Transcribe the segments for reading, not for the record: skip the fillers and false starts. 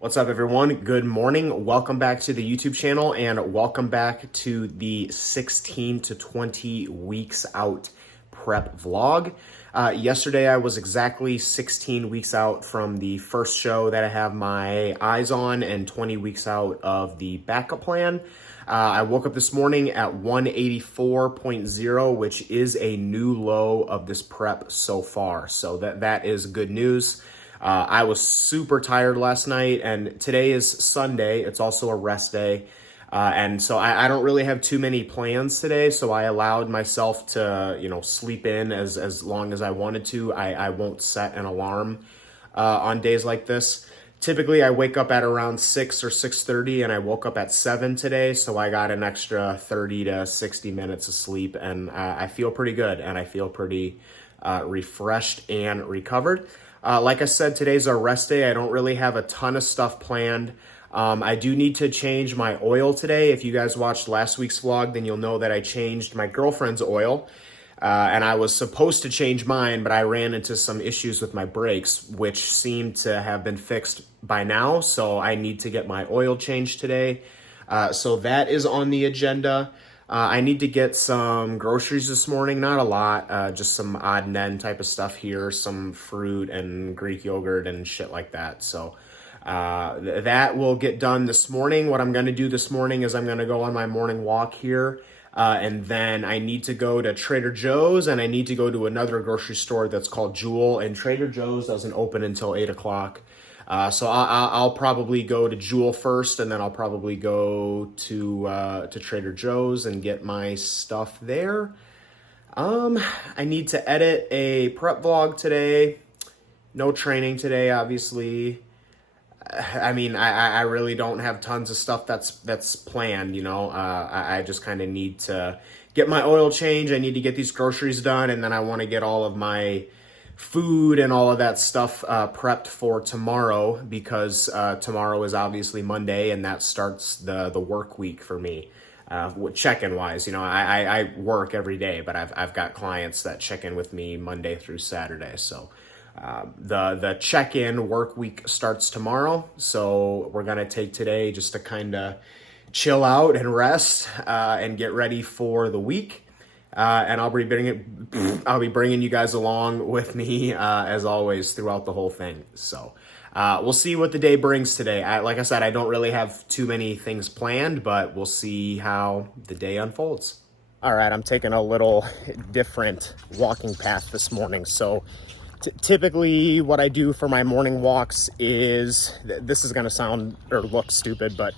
What's up, everyone? Good morning. Welcome back to the YouTube channel and welcome back to the 16 to 20 weeks out prep vlog. Yesterday, I was exactly 16 weeks out from the first show that I have my eyes on and 20 weeks out of the backup plan. I woke up this morning at 184.0, which is a new low of this prep so far. So that is good news. I was super tired last night, and today is Sunday. It's also a rest day. And so I don't really have too many plans today, so I allowed myself to, sleep in as long as I wanted to. I won't set an alarm on days like this. Typically, I wake up at around 6 or 6:30, and I woke up at 7 today, so I got an extra 30 to 60 minutes of sleep, and I feel pretty good, and I feel pretty refreshed and recovered. Like I said, today's our rest day. I don't really have a ton of stuff planned. I do need to change my oil today. If you guys watched last week's vlog, then you'll know that I changed my girlfriend's oil. And I was supposed to change mine, but I ran into some issues with my brakes, which seem to have been fixed by now. So I need to get my oil changed today. So that is on the agenda. I need to get some groceries this morning, not a lot, just some odd and end type of stuff here, some fruit and Greek yogurt and shit like that. So that will get done this morning. What I'm going to do this morning is I'm going to go on my morning walk here, and then I need to go to Trader Joe's, and I need to go to another grocery store that's called Jewel, and Trader Joe's doesn't open until 8 o'clock. So I'll probably go to Jewel first, and then I'll probably go to Trader Joe's and get my stuff there. I need to edit a prep vlog today. No training today, obviously. I mean, I really don't have tons of stuff that's planned, I just kind of need to get my oil change. I need to get these groceries done, and then I want to get all of my food and all of that stuff prepped for tomorrow, because tomorrow is obviously Monday, and that starts the work week for me. Check-in wise, I work every day, but I've got clients that check in with me Monday through Saturday. So the check-in work week starts tomorrow. So we're gonna take today just to kind of chill out and rest and get ready for the week. And I'll be bringing you guys along with me as always throughout the whole thing. So we'll see what the day brings today. Like I said, I don't really have too many things planned, but we'll see how the day unfolds. All right, I'm taking a little different walking path this morning. So typically what I do for my morning walks is, this is going to sound or look stupid, but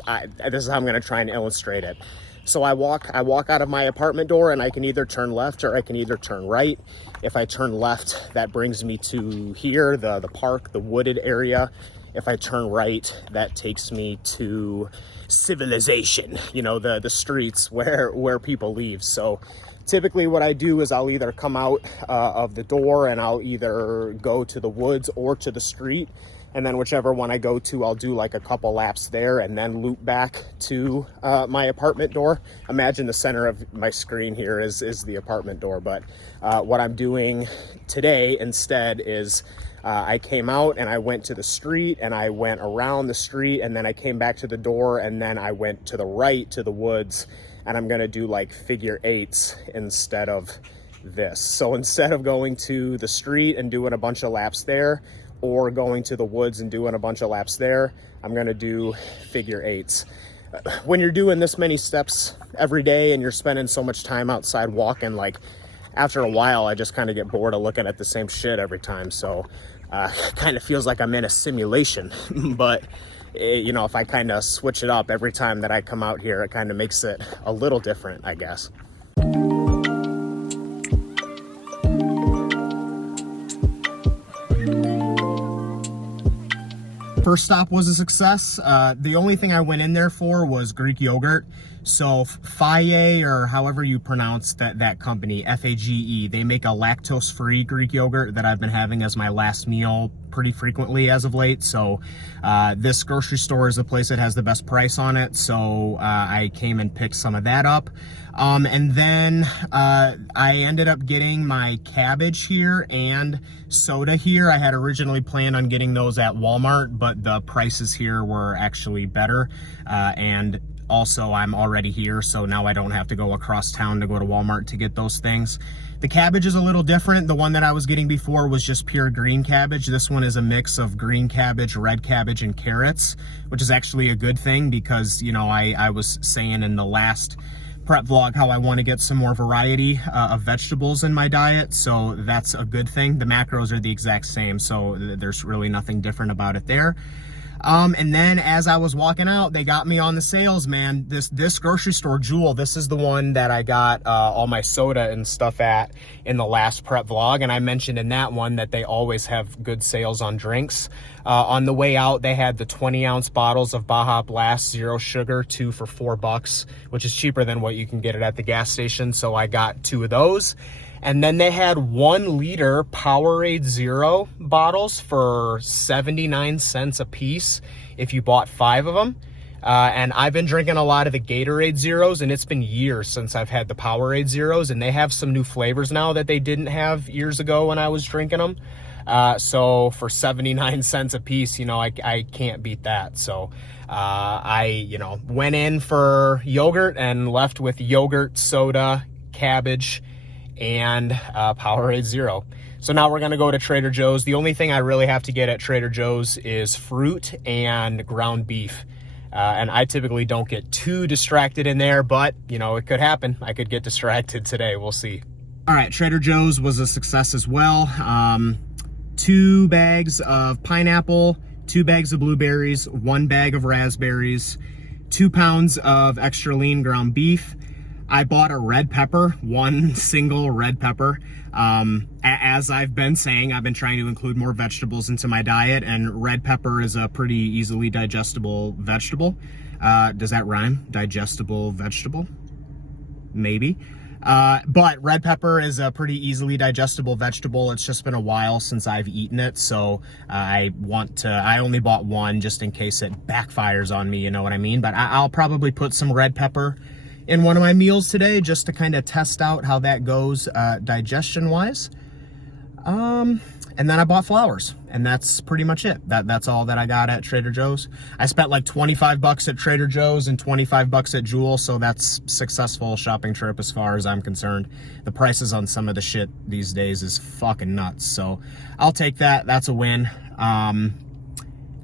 this is how I'm going to try and illustrate it. So I walk out of my apartment door, and I can either turn left or I can either turn right. If I turn left, that brings me to here, the park, the wooded area. If I turn right, that takes me to civilization, the streets where people leave. So typically what I do is I'll either come out of the door, and I'll either go to the woods or to the street. And then whichever one I go to, I'll do like a couple laps there and then loop back to my apartment door. Imagine the center of my screen here is the apartment door. But what I'm doing today instead is I came out and I went to the street, and I went around the street, and then I came back to the door, and then I went to the right to the woods, and I'm gonna do like figure eights instead of this. So instead of going to the street and doing a bunch of laps there, or going to the woods and doing a bunch of laps there, I'm gonna do figure eights. When you're doing this many steps every day and you're spending so much time outside walking, like after a while, I just kind of get bored of looking at the same shit every time. So kind of feels like I'm in a simulation, but if I kind of switch it up every time that I come out here, it kind of makes it a little different, I guess. First stop was a success. The only thing I went in there for was Greek yogurt. So Faye, or however you pronounce that company, Fage, they make a lactose-free Greek yogurt that I've been having as my last meal pretty frequently as of late. So this grocery store is the place that has the best price on it. So I came and picked some of that up. And then I ended up getting my cabbage here and soda here. I had originally planned on getting those at Walmart, but the prices here were actually better. And also, I'm already here, so now I don't have to go across town to go to Walmart to get those things. The cabbage is a little different. The one that I was getting before was just pure green cabbage. This one is a mix of green cabbage, red cabbage, and carrots, which is actually a good thing because, you know, I was saying in the last prep vlog how I want to get some more variety of vegetables in my diet, so that's a good thing. The macros are the exact same, so there's really nothing different about it there. And then as I was walking out, they got me on the sales, man. This grocery store, Jewel, this is the one that I got all my soda and stuff at in the last prep vlog. And I mentioned in that one that they always have good sales on drinks. On the way out, they had the 20-ounce bottles of Baja Blast Zero Sugar, 2 for $4, which is cheaper than what you can get it at the gas station. So I got 2 of those. And then they had 1 liter Powerade Zero bottles for 79 cents a piece if you bought 5 of them. And I've been drinking a lot of the Gatorade Zeros, and it's been years since I've had the Powerade Zeros, and they have some new flavors now that they didn't have years ago when I was drinking them. So for 79 cents a piece, you know, I can't beat that. So I, you know, went in for yogurt and left with yogurt, soda, cabbage, and Powerade Zero. So now we're gonna go to Trader Joe's. The only thing I really have to get at Trader Joe's is fruit and ground beef. And I typically don't get too distracted in there, but you know, it could happen. I could get distracted today, we'll see. All right, Trader Joe's was a success as well. 2 bags of pineapple, 2 bags of blueberries, 1 bag of raspberries, 2 pounds of extra lean ground beef. I bought a red pepper, 1 single red pepper. As I've been saying, I've been trying to include more vegetables into my diet, and red pepper is a pretty easily digestible vegetable. Does that rhyme? Digestible vegetable? Maybe. But red pepper is a pretty easily digestible vegetable. It's just been a while since I've eaten it, so I only bought 1 just in case it backfires on me, you know what I mean? But I'll probably put some red pepper in one of my meals today just to kind of test out how that goes digestion wise. And then I bought flowers, and that's pretty much it. That's all that I got at Trader Joe's. I spent like $25 at Trader Joe's and $25 at Jewel, so that's successful shopping trip as far as I'm concerned. The prices on some of the shit these days is fucking nuts, so I'll take that. That's a win.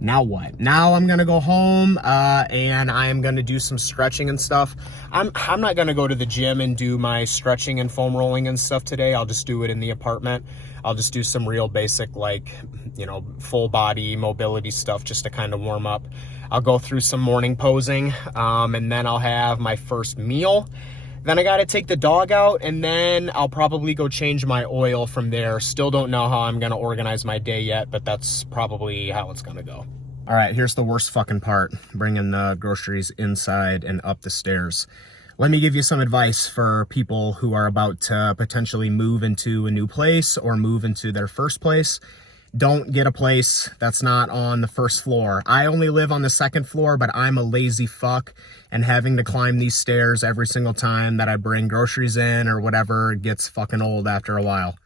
Now what? Now I'm gonna go home and I am gonna do some stretching and stuff. I'm not gonna go to the gym and do my stretching and foam rolling and stuff today. I'll just do it in the apartment. I'll just do some real basic, like, you know, full body mobility stuff just to kind of warm up. I'll go through some morning posing, and then I'll have my first meal. Then I gotta take the dog out, and then I'll probably go change my oil from there. Still don't know how I'm gonna organize my day yet, but that's probably how it's gonna go. All right, here's the worst fucking part, bringing the groceries inside and up the stairs. Let me give you some advice for people who are about to potentially move into a new place or move into their first place. Don't get a place that's not on the first floor. I only live on the second floor, but I'm a lazy fuck, and having to climb these stairs every single time that I bring groceries in or whatever gets fucking old after a while.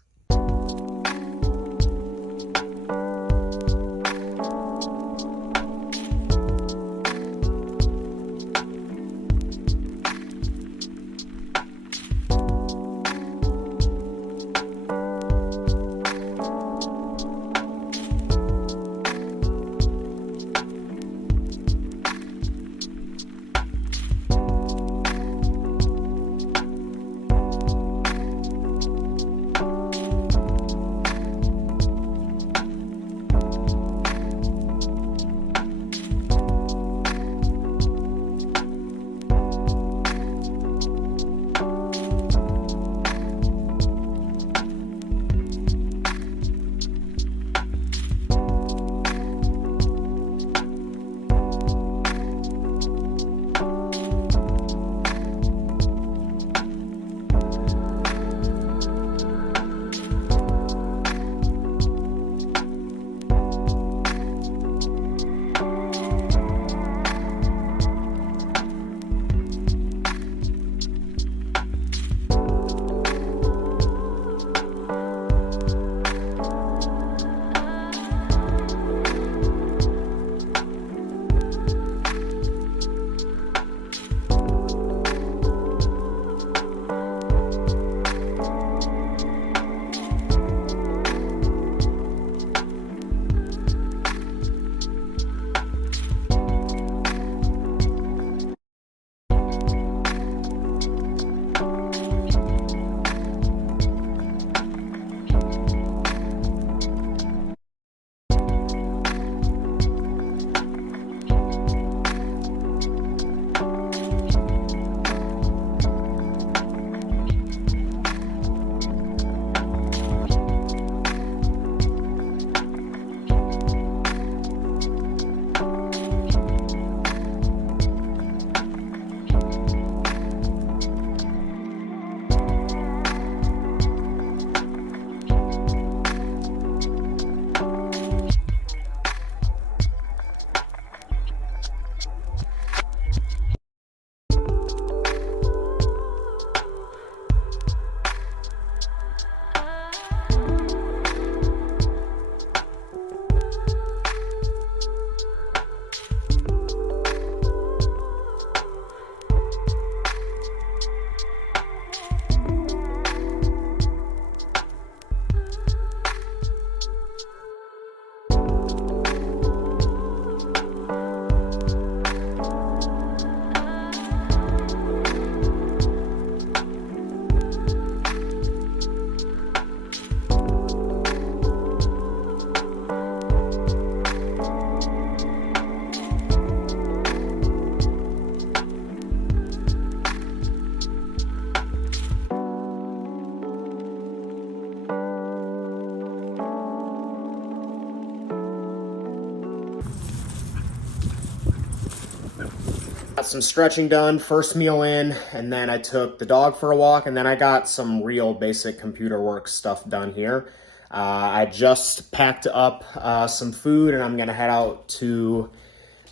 Got some stretching done, first meal in, and then I took the dog for a walk, and then I got some real basic computer work stuff done here. I just packed up some food, and I'm gonna head out to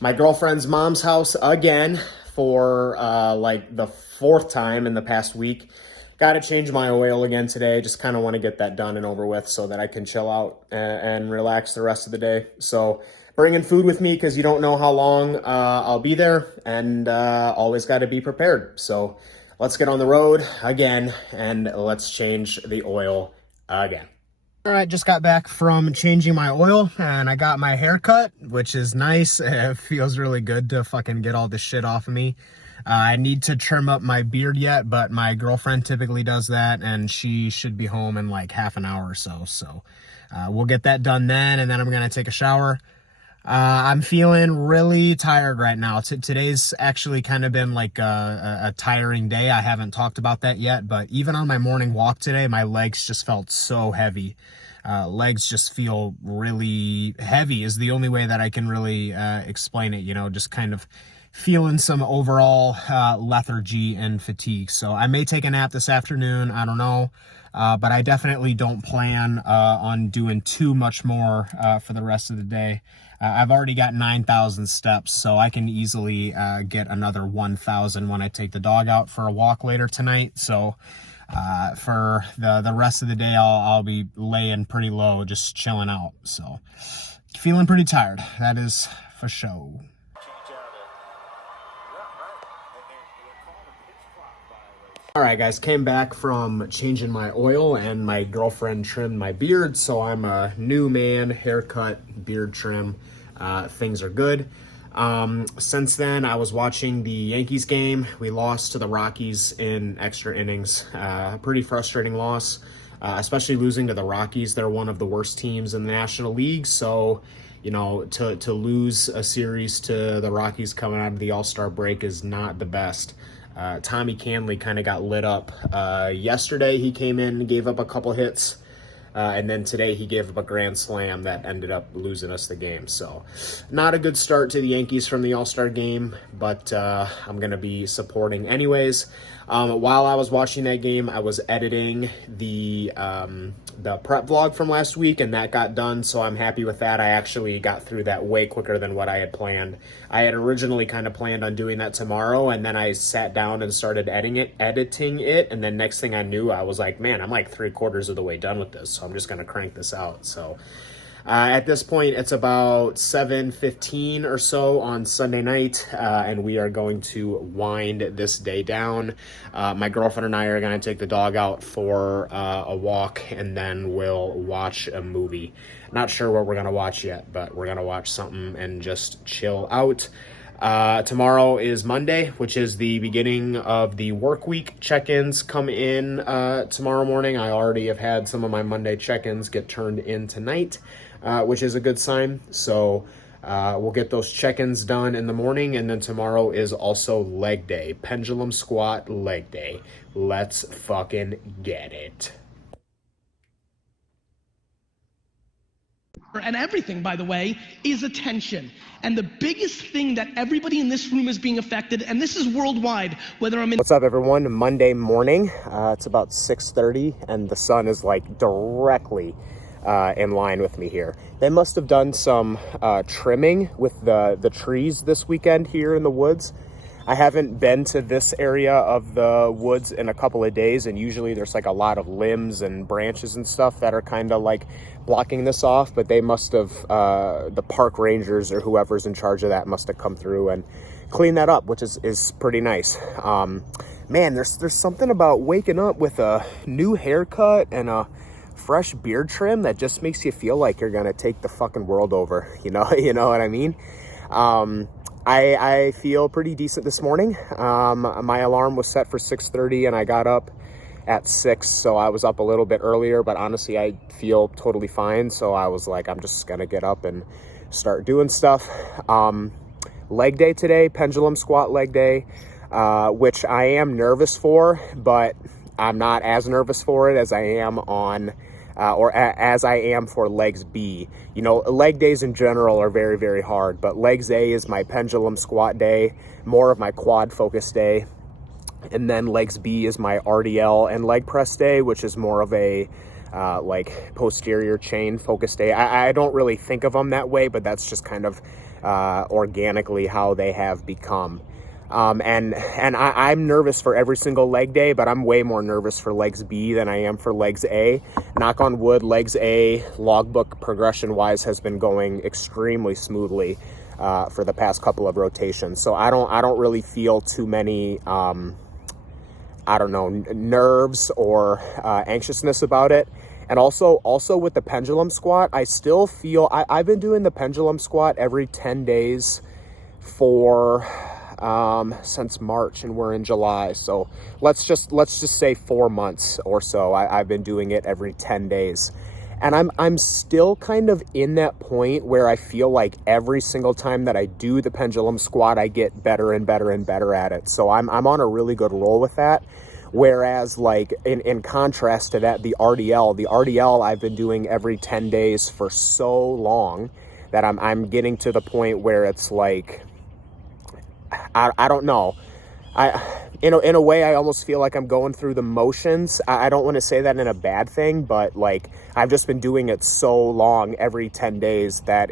my girlfriend's mom's house again for like the 4th time in the past week. Got to change my oil again today. Just kind of want to get that done and over with so that I can chill out and relax the rest of the day. So bringing food with me because you don't know how long I'll be there, and always got to be prepared. So let's get on the road again and let's change the oil again. All right, just got back from changing my oil and I got my hair cut, which is nice. It feels really good to fucking get all this shit off of me. I need to trim up my beard yet, but my girlfriend typically does that and she should be home in like half an hour or so. So we'll get that done then, and then I'm going to take a shower. I'm feeling really tired right now. Today's actually kind of been like a tiring day. I haven't talked about that yet, but even on my morning walk today, my legs just felt so heavy. Legs just feel really heavy is the only way that I can really explain it, you know, just kind of feeling some overall lethargy and fatigue. So I may take a nap this afternoon. I don't know. But I definitely don't plan on doing too much more for the rest of the day. I've already got 9,000 steps, so I can easily get another 1,000 when I take the dog out for a walk later tonight. So for the rest of the day, I'll be laying pretty low, just chilling out. So feeling pretty tired, that is for sure. All right, guys, came back from changing my oil and my girlfriend trimmed my beard. So I'm a new man, haircut, beard trim. Things are good. Since then, I was watching the Yankees game. We lost to the Rockies in extra innings. Pretty frustrating loss, especially losing to the Rockies. They're one of the worst teams in the National League. So, you know, to lose a series to the Rockies coming out of the All-Star break is not the best. Tommy Canley kind of got lit up. Yesterday he came in and gave up a couple hits. And then today he gave up a grand slam that ended up losing us the game. So not a good start to the Yankees from the All-Star game, but I'm going to be supporting anyways. While I was watching that game, I was editing the prep vlog from last week, and that got done, so I'm happy with that. I actually got through that way quicker than what I had planned. I had originally kind of planned on doing that tomorrow, and then I sat down and started editing it, and then next thing I knew, I was like, man, I'm like 3/4 of the way done with this, so I'm just going to crank this out. So at this point, it's about 7:15 or so on Sunday night, and we are going to wind this day down. My girlfriend and I are going to take the dog out for a walk, and then we'll watch a movie. Not sure what we're going to watch yet, but we're going to watch something and just chill out. Tomorrow is Monday, which is the beginning of the work week. Check-ins come in tomorrow morning. I already have had some of my Monday check-ins get turned in tonight, which is a good sign. So we'll get those check-ins done in the morning, and then tomorrow is also leg day. Pendulum squat leg day. Let's fucking get it. And everything, by the way, is attention. And the biggest thing that everybody in this room is being affected, and this is worldwide, whether I'm in... What's up, everyone? Monday morning. It's about 6:30, and the sun is like directly in line with me here. They must have done some trimming with the trees this weekend here in the woods. I haven't been to this area of the woods in a couple of days, and usually there's like a lot of limbs and branches and stuff that are kind of like blocking this off, but they must have, the park rangers or whoever's in charge of that must have come through and cleaned that up, which is pretty nice. Man, there's something about waking up with a new haircut and a fresh beard trim that just makes you feel like you're gonna take the fucking world over, you know what I mean? I feel pretty decent this morning. My alarm was set for 6:30 and I got up at 6, so I was up a little bit earlier, but honestly, I feel totally fine. So I was like, I'm just gonna get up and start doing stuff. Leg day today, pendulum squat leg day, which I am nervous for, but I'm not as nervous for it as I am on as I am for legs B. You know, leg days in general are very, very hard, but legs A is my pendulum squat day, more of my quad focus day. And then legs B is my RDL and leg press day, which is more of a like posterior chain focus day. I don't really think of them that way, but that's just kind of organically how they have become. And I'm nervous for every single leg day, but I'm way more nervous for legs B than I am for legs A. Knock on wood, legs A, logbook progression wise, has been going extremely smoothly for the past couple of rotations. So I don't really feel too many nerves or anxiousness about it. And also with the pendulum squat, I still feel I've been doing the pendulum squat every 10 days for since March, and we're in July. So let's just say 4 months or so. I've been doing it every 10 days. And I'm still kind of in that point where I feel like every single time that I do the pendulum squat, I get better and better and better at it. So I'm on a really good roll with that. Whereas like in contrast to that, the RDL I've been doing every 10 days for so long that I'm getting to the point where it's like, I don't know. In a way, I almost feel like I'm going through the motions. I don't want to say that in a bad thing, but like I've just been doing it so long every 10 days that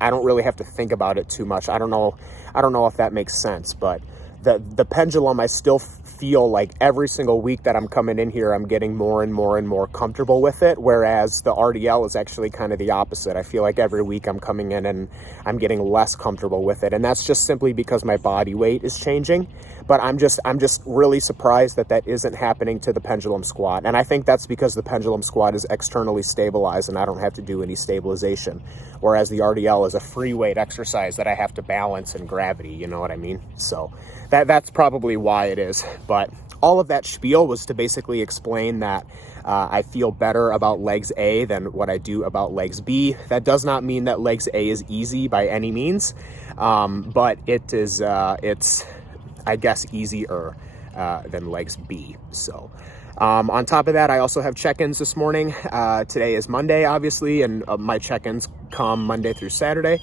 I don't really have to think about it too much. I don't know if that makes sense, but the pendulum, I still feel like every single week that I'm coming in here, I'm getting more and more and more comfortable with it. Whereas the RDL is actually kind of the opposite. I feel like every week I'm coming in and I'm getting less comfortable with it. And that's just simply because my body weight is changing. But I'm just really surprised that isn't happening to the pendulum squat. And I think that's because the pendulum squat is externally stabilized and I don't have to do any stabilization. Whereas the RDL is a free weight exercise that I have to balance in gravity, you know what I mean? So that's probably why it is. But all of that spiel was to basically explain that I feel better about legs A than what I do about legs B. That does not mean that legs A is easy by any means, but it is, it's, I guess, easier than legs B. So on top of that, I also have check-ins this morning. Today is Monday, obviously, and my check-ins come Monday through Saturday.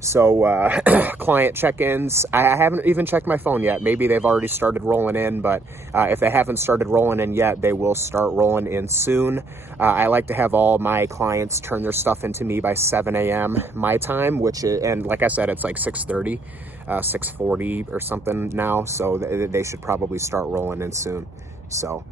So client check-ins, I haven't even checked my phone yet. Maybe they've already started rolling in, but if they haven't started rolling in yet, they will start rolling in soon. I like to have all my clients turn their stuff into me by 7 a.m. my time, and like I said, it's like 6:30. 6:40 or something now, so they should probably start rolling in soon. So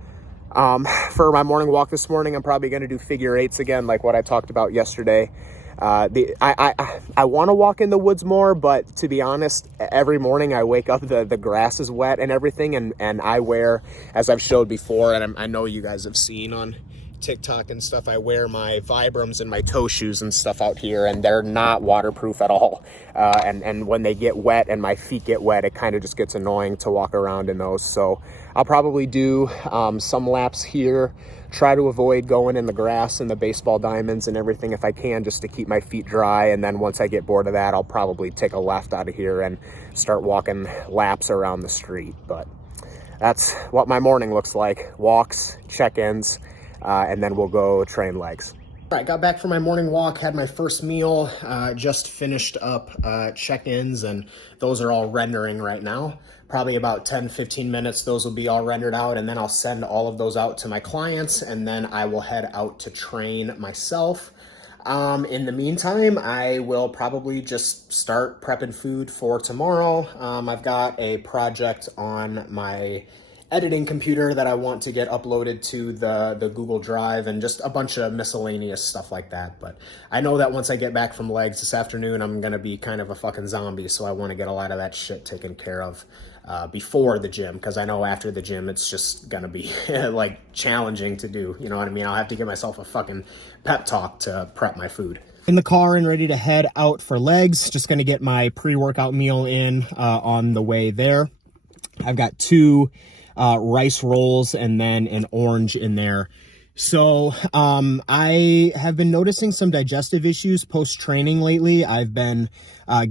for my morning walk this morning, I'm probably going to do figure eights again, like what I talked about yesterday. I want to walk in the woods more, but to be honest, every morning I wake up, the grass is wet and everything, and I wear, as I've showed before, and I know you guys have seen on TikTok and stuff, I wear my Vibrams and my toe shoes and stuff out here, and they're not waterproof at all. And when they get wet and my feet get wet, it kind of just gets annoying to walk around in those. So I'll probably do some laps here, try to avoid going in the grass and the baseball diamonds and everything if I can, just to keep my feet dry. And then once I get bored of that, I'll probably take a left out of here and start walking laps around the street. But that's what my morning looks like: walks, check-ins, and then we'll go train legs. All right, got back from my morning walk, had my first meal, just finished up check-ins, and those are all rendering right now. Probably about 10-15 minutes, those will be all rendered out, and then I'll send all of those out to my clients, and then I will head out to train myself. In the meantime, I will probably just start prepping food for tomorrow. I've got a project on my editing computer that I want to get uploaded to the Google Drive, and just a bunch of miscellaneous stuff like that. But I know that once I get back from legs this afternoon, I'm gonna be kind of a fucking zombie, so I want to get a lot of that shit taken care of before the gym, because I know after the gym it's just gonna be like challenging to do, you know what I mean? I'll have to give myself a fucking pep talk to prep my food. In the car and ready to head out for legs. Just gonna get my pre-workout meal in on the way there. I've got 2 rice rolls and then an orange in there. So I have been noticing some digestive issues post-training lately. I've been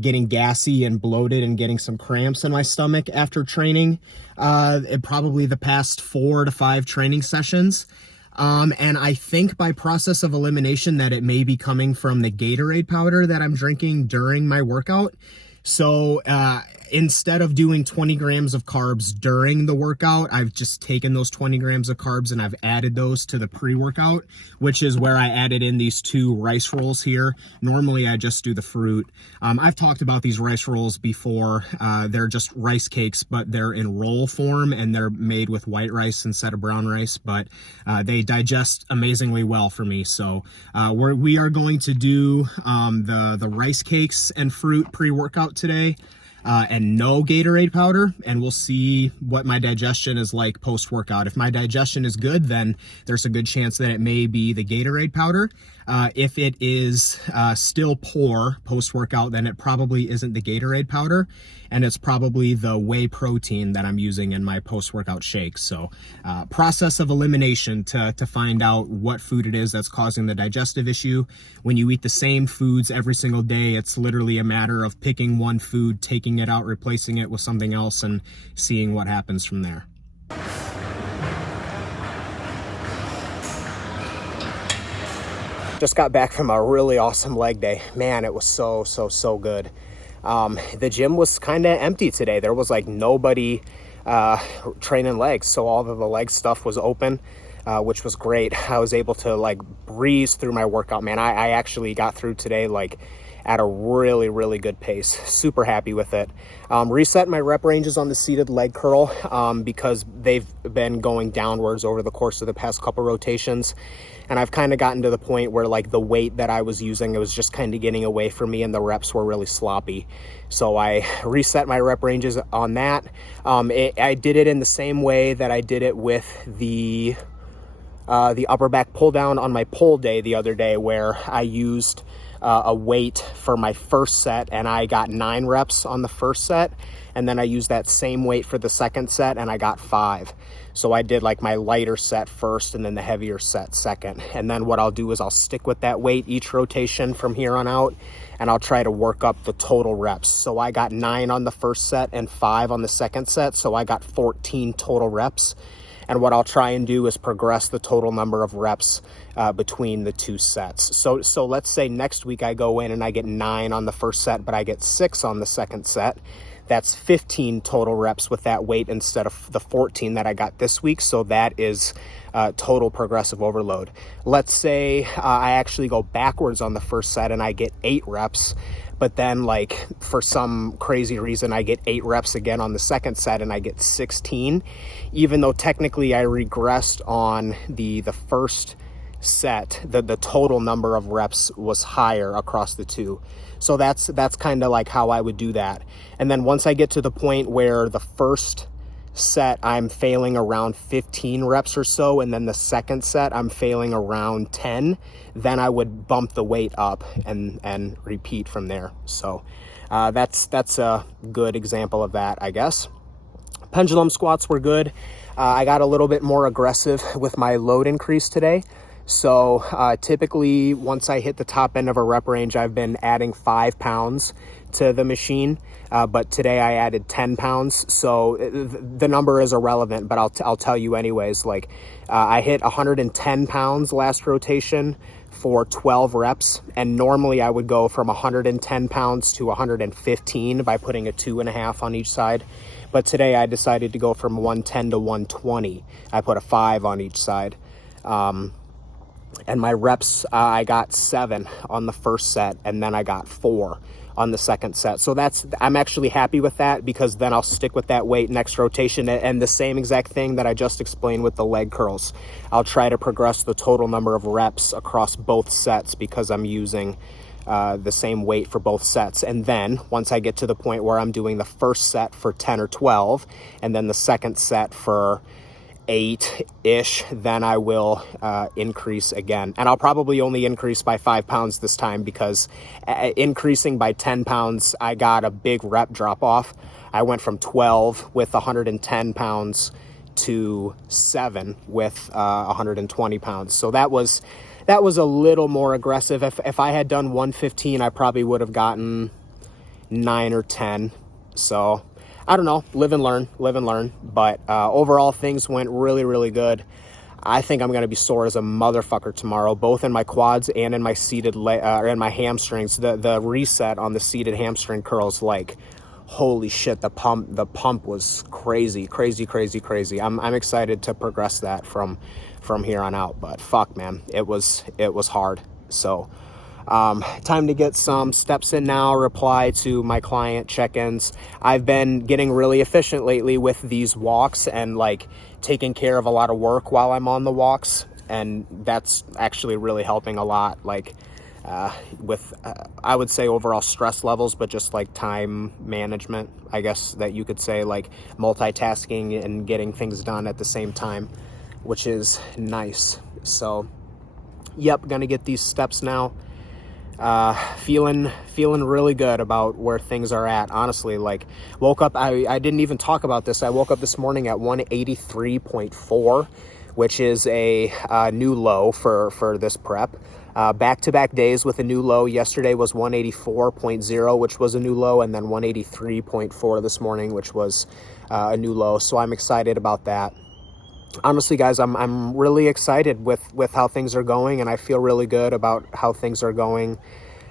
getting gassy and bloated and getting some cramps in my stomach after training, probably the past 4 to 5 training sessions. And I think by process of elimination that it may be coming from the Gatorade powder that I'm drinking during my workout. So instead of doing 20 grams of carbs during the workout, I've just taken those 20 grams of carbs and I've added those to the pre-workout, which is where I added in these 2 rice rolls here. Normally I just do the fruit. I've talked about these rice rolls before. They're just rice cakes, but they're in roll form and they're made with white rice instead of brown rice, but they digest amazingly well for me. So we are going to do the rice cakes and fruit pre-workout today. And no Gatorade powder, and we'll see what my digestion is like post-workout. If my digestion is good, then there's a good chance that it may be the Gatorade powder. If it is still poor post-workout, then it probably isn't the Gatorade powder, and it's probably the whey protein that I'm using in my post-workout shakes. So process of elimination to find out what food it is that's causing the digestive issue. When you eat the same foods every single day, it's literally a matter of picking one food, taking it out, replacing it with something else, and seeing what happens from there. Just got back from a really awesome leg day. Man, it was so good. The gym was kind of empty today. There was like nobody training legs, so all of the leg stuff was open, which was great. I was able to like breeze through my workout, man. I actually got through today like at a really good pace. Super happy with it. Reset my rep ranges on the seated leg curl because they've been going downwards over the course of the past couple rotations. And I've kind of gotten to the point where like the weight that I was using, it was just kind of getting away from me and the reps were really sloppy. So I reset my rep ranges on that. I did it in the same way that I did it with the upper back pull down on my pull day the other day, where I used a weight for my first set and I got 9 reps on the first set, and then I used that same weight for the second set and I got 5. So I did like my lighter set first and then the heavier set second. And then what I'll do is I'll stick with that weight each rotation from here on out, and I'll try to work up the total reps. So I got 9 on the first set and 5 on the second set, so I got 14 total reps. And what I'll try and do is progress the total number of reps between the 2 sets. So let's say next week I go in and I get 9 on the first set, but I get 6 on the second set. That's 15 total reps with that weight instead of the 14 that I got this week. So that is total progressive overload. Let's say I actually go backwards on the first set and I get 8 reps. But then like for some crazy reason, I get 8 reps again on the second set and I get 16, even though technically I regressed on the first set, the total number of reps was higher across the 2. So that's kind of like how I would do that. And then once I get to the point where the first set I'm failing around 15 reps or so, and then the second set I'm failing around 10, then I would bump the weight up and repeat from there. So that's a good example of that, I guess. Pendulum squats were good. I got a little bit more aggressive with my load increase today. So typically once I hit the top end of a rep range, I've been adding 5 pounds to the machine, but today I added 10 pounds. So the number is irrelevant, but I'll tell you anyways. Like I hit 110 pounds last rotation for 12 reps, and normally I would go from 110 pounds to 115 by putting a 2.5 on each side. But today I decided to go from 110 to 120. I put a 5 on each side. And my reps, I got 7 on the first set, and then I got 4 on the second set. So I'm actually happy with that, because then I'll stick with that weight next rotation. And the same exact thing that I just explained with the leg curls, I'll try to progress the total number of reps across both sets, because I'm using the same weight for both sets. And then once I get to the point where I'm doing the first set for 10 or 12, and then the second set for 8-ish, then I will increase again. And I'll probably only increase by 5 pounds this time, because increasing by 10 pounds, I got a big rep drop off. I went from 12 with 110 pounds to 7 with 120 pounds. So that was a little more aggressive. If I had done 115, I probably would have gotten 9 or 10. So I don't know, live and learn. But overall, things went really good. I think I'm going to be sore as a motherfucker tomorrow, both in my quads and in my seated or in my hamstrings. The reset on the seated hamstring curls, like, holy shit, the pump was crazy. I'm excited to progress that from here on out, but fuck, man, it was hard. So time to get some steps in now, reply to my client check-ins. I've been getting really efficient lately with these walks and like taking care of a lot of work while I'm on the walks, and that's actually really helping a lot, like with I would say overall stress levels, but just like time management, I guess that you could say, like multitasking and getting things done at the same time, which is nice. So yep, gonna get these steps now. Feeling really good about where things are at, honestly. Like, woke up, I didn't even talk about this. I woke up this morning at 183.4, which is a new low for this prep. Back-to-back days with a new low. Yesterday was 184.0, which was a new low, and then 183.4 this morning, which was a new low. So I'm excited about that. Honestly, guys, I'm really excited with how things are going, and I feel really good about how things are going.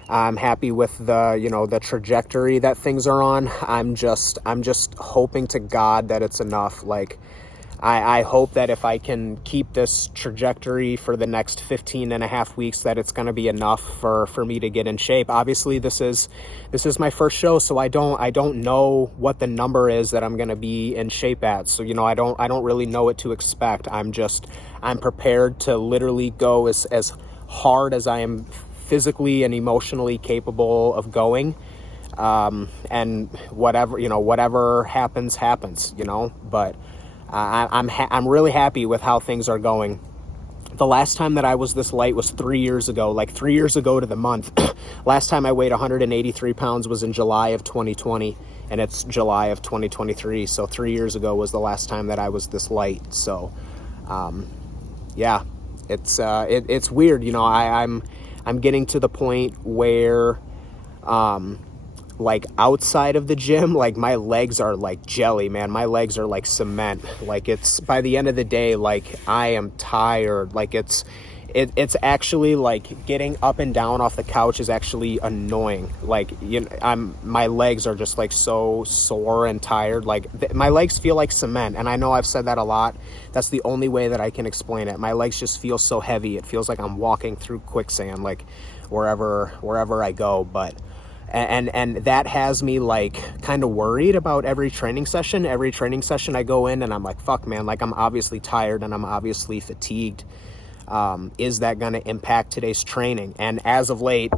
I'm happy with the trajectory that things are on. I'm just hoping to God that it's enough. Like, I hope that if I can keep this trajectory for the next 15 and a half weeks, that it's going to be enough for me to get in shape. Obviously, this is my first show, so I don't know what the number is that I'm going to be in shape at. So, I don't really know what to expect. I'm prepared to literally go as hard as I am physically and emotionally capable of going. And whatever happens, but I'm really happy with how things are going. The last time that I was this light was 3 years ago, like 3 years ago to the month. Last time I weighed 183 pounds was in July of 2020, and it's July of 2023. So 3 years ago was the last time that I was this light. So, yeah, it's weird. I'm getting to the point where, like outside of the gym, like my legs are like jelly, man. My legs are like cement. Like, it's by the end of the day, like I am tired. Like it's actually like getting up and down off the couch is actually annoying. Like, my legs are just like so sore and tired. Like my legs feel like cement, and I know I've said that a lot. That's the only way that I can explain it. My legs just feel so heavy. It feels like I'm walking through quicksand, like wherever I go. But and that has me like kind of worried about every training session I go in, and I'm like, fuck, man, like I'm obviously tired and I'm obviously fatigued. Is that going to impact today's training? And as of late,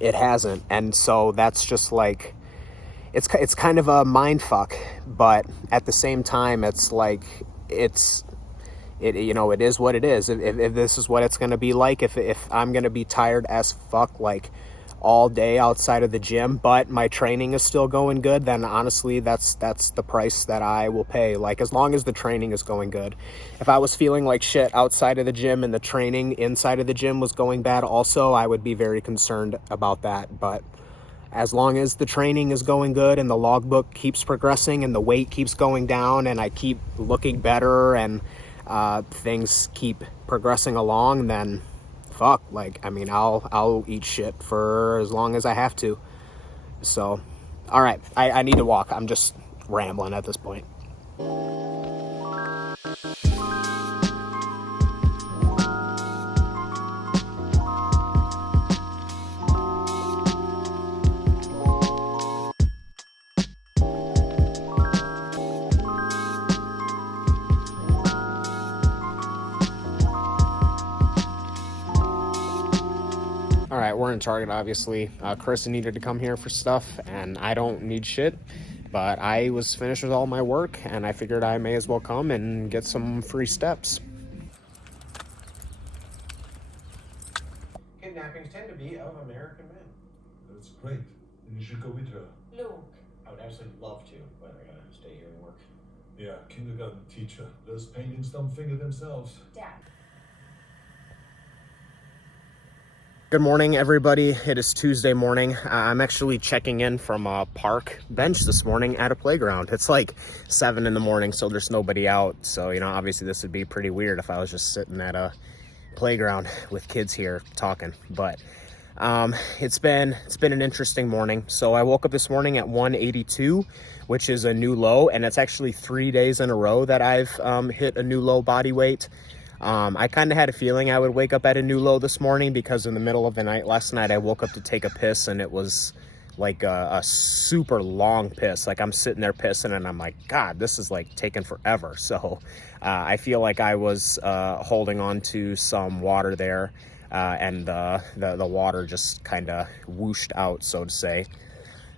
it hasn't. And so that's just like, it's kind of a mind fuck, but at the same time, it's like, it is what it is. If this is what it's going to be like, if I'm going to be tired as fuck, like all day outside of the gym, but my training is still going good, then honestly, that's the price that I will pay. Like, as long as the training is going good. If I was feeling like shit outside of the gym and the training inside of the gym was going bad also, I would be very concerned about that. But as long as the training is going good and the logbook keeps progressing and the weight keeps going down and I keep looking better and things keep progressing along, then fuck, like, I mean, I'll eat shit for as long as I have to. So, all right, I need to walk. I'm just rambling at this point. All right, we're in Target, obviously. Chris needed to come here for stuff, and I don't need shit, but I was finished with all my work, and I figured I may as well come and get some free steps. Kidnappings tend to be of American men. That's great. And you should go with her. Luke. I would absolutely love to, but I gotta stay here and work. Yeah, kindergarten teacher. Those paintings don't finger themselves. Dad. Good morning, everybody. It is Tuesday morning. I'm actually checking in from a park bench this morning at a playground. It's like 7 in the morning, so there's nobody out. So, obviously this would be pretty weird if I was just sitting at a playground with kids here talking. But it's been an interesting morning. So I woke up this morning at 182, which is a new low, and it's actually 3 days in a row that I've hit a new low body weight. I kind of had a feeling I would wake up at a new low this morning because in the middle of the night last night I woke up to take a piss, and it was like a super long piss. Like I'm sitting there pissing and I'm like, God, this is like taking forever. So I feel like I was holding on to some water there, and the water just kind of whooshed out, so to say.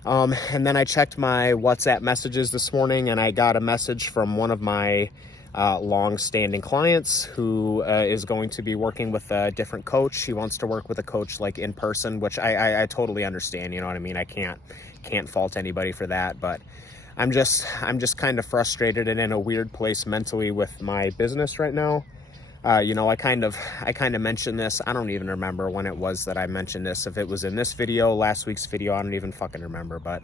And then I checked my WhatsApp messages this morning, and I got a message from one of my long-standing clients who is going to be working with a different coach. He wants to work with a coach like in person, which I totally understand. You know what I mean? I can't fault anybody for that, but I'm just kind of frustrated and in a weird place mentally with my business right now. I kind of mentioned this. I don't even remember when it was that I mentioned this. If it was in this video, last week's video, I don't even fucking remember, but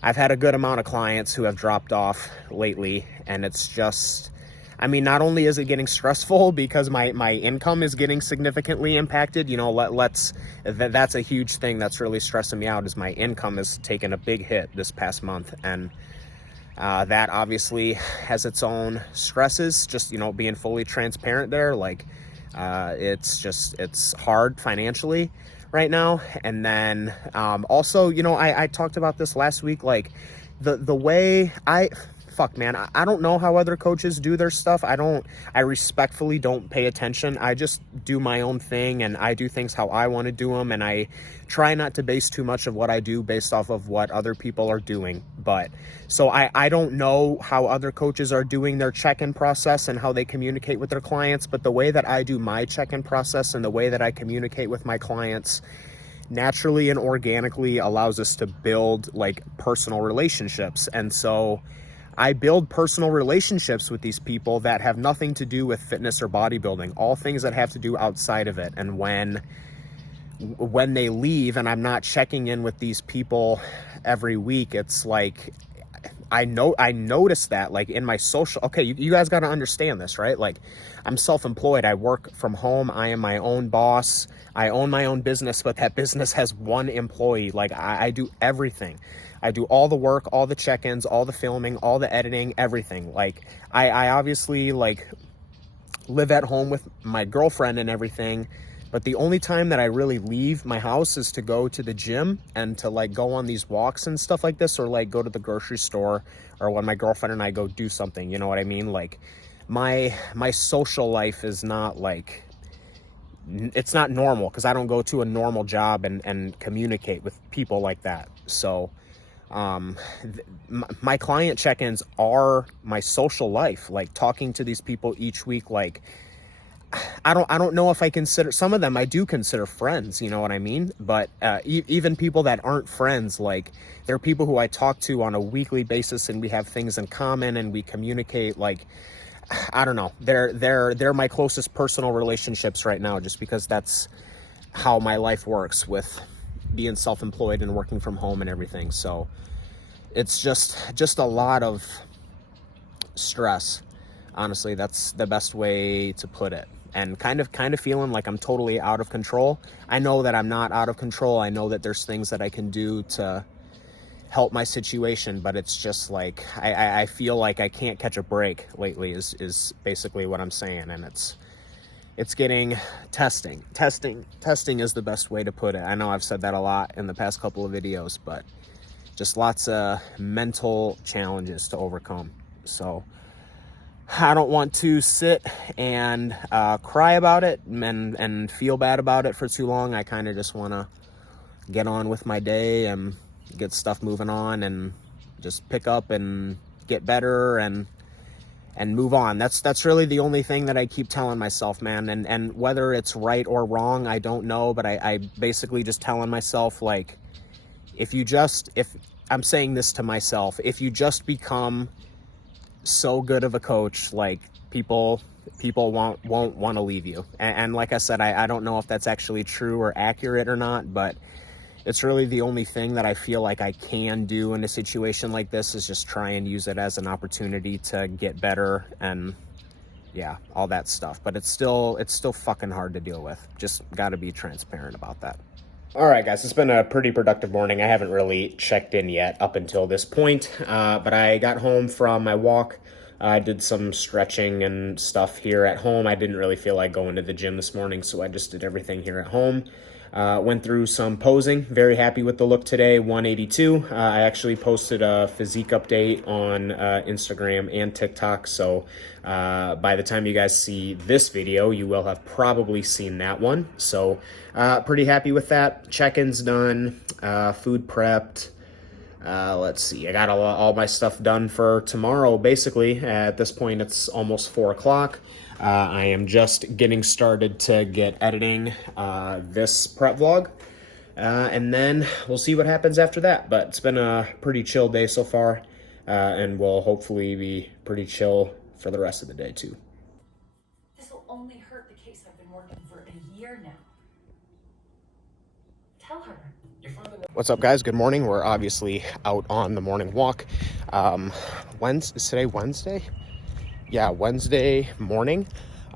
I've had a good amount of clients who have dropped off lately, and it's just, not only is it getting stressful because my income is getting significantly impacted, that's a huge thing that's really stressing me out, is my income has taken a big hit this past month. And that obviously has its own stresses, just, being fully transparent there. Like, it's hard financially right now. And then, also, I talked about this last week, like the way I don't know how other coaches do their stuff. I respectfully don't pay attention. I just do my own thing, and I do things how I want to do them, and I try not to base too much of what I do based off of what other people are doing. But so I don't know how other coaches are doing their check-in process and how they communicate with their clients, but the way that I do my check-in process and the way that I communicate with my clients naturally and organically allows us to build like personal relationships. And so I build personal relationships with these people that have nothing to do with fitness or bodybuilding, all things that have to do outside of it. And when they leave and I'm not checking in with these people every week, it's like, I notice that like in my social, okay, you guys got to understand this, right? Like I'm self-employed. I work from home. I am my own boss. I own my own business, but that business has one employee. Like I do everything. I do all the work, all the check-ins, all the filming, all the editing, everything. Like I obviously like live at home with my girlfriend and everything, but the only time that I really leave my house is to go to the gym and to like go on these walks and stuff like this, or like go to the grocery store, or when my girlfriend and I go do something, you know what I mean? Like my social life is not like, it's not normal because I don't go to a normal job and communicate with people like that. So my client check-ins are my social life, like talking to these people each week. Like I don't know if I consider some of them, I do consider friends, you know what I mean? But even people that aren't friends, like they're people who I talk to on a weekly basis, and we have things in common and we communicate. Like I don't know, they're my closest personal relationships right now, just because that's how my life works with being self-employed and working from home and everything. So it's just a lot of stress. Honestly, that's the best way to put it. And kind of feeling like I'm totally out of control. I know that I'm not out of control. I know that there's things that I can do to help my situation, but it's just like I feel like I can't catch a break lately is basically what I'm saying. And it's getting testing is the best way to put it. I know I've said that a lot in the past couple of videos, but just lots of mental challenges to overcome. So I don't want to sit and cry about it and feel bad about it for too long. I kind of just want to get on with my day and get stuff moving on and just pick up and get better and move on. That's really the only thing that I keep telling myself, man. And whether it's right or wrong, I don't know, but I basically just telling myself, like, if I'm saying this to myself, if you just become so good of a coach, like people people won't want to leave you. And like I said, I don't know if that's actually true or accurate or not, but it's really the only thing that I feel like I can do in a situation like this is just try and use it as an opportunity to get better and yeah, all that stuff. But it's still fucking hard to deal with. Just got to be transparent about that. All right, guys, it's been a pretty productive morning. I haven't really checked in yet up until this point, but I got home from my walk. I did some stretching and stuff here at home. I didn't really feel like going to the gym this morning, so I just did everything here at home. Went through some posing. Very happy with the look today, 182. I actually posted a physique update on Instagram and TikTok, so by the time you guys see this video, you will have probably seen that one. So pretty happy with that. Check-ins done, food prepped. Let's see, I got all my stuff done for tomorrow, basically. At this point, it's almost 4 o'clock. I am just getting started to get editing this prep vlog, and then we'll see what happens after that. But it's been a pretty chill day so far, and will hopefully be pretty chill for the rest of the day too. This will only hurt the case I've been working for a year now. Tell her. What's up, guys? Good morning. We're obviously out on the morning walk. Is today Wednesday? Yeah, Wednesday morning.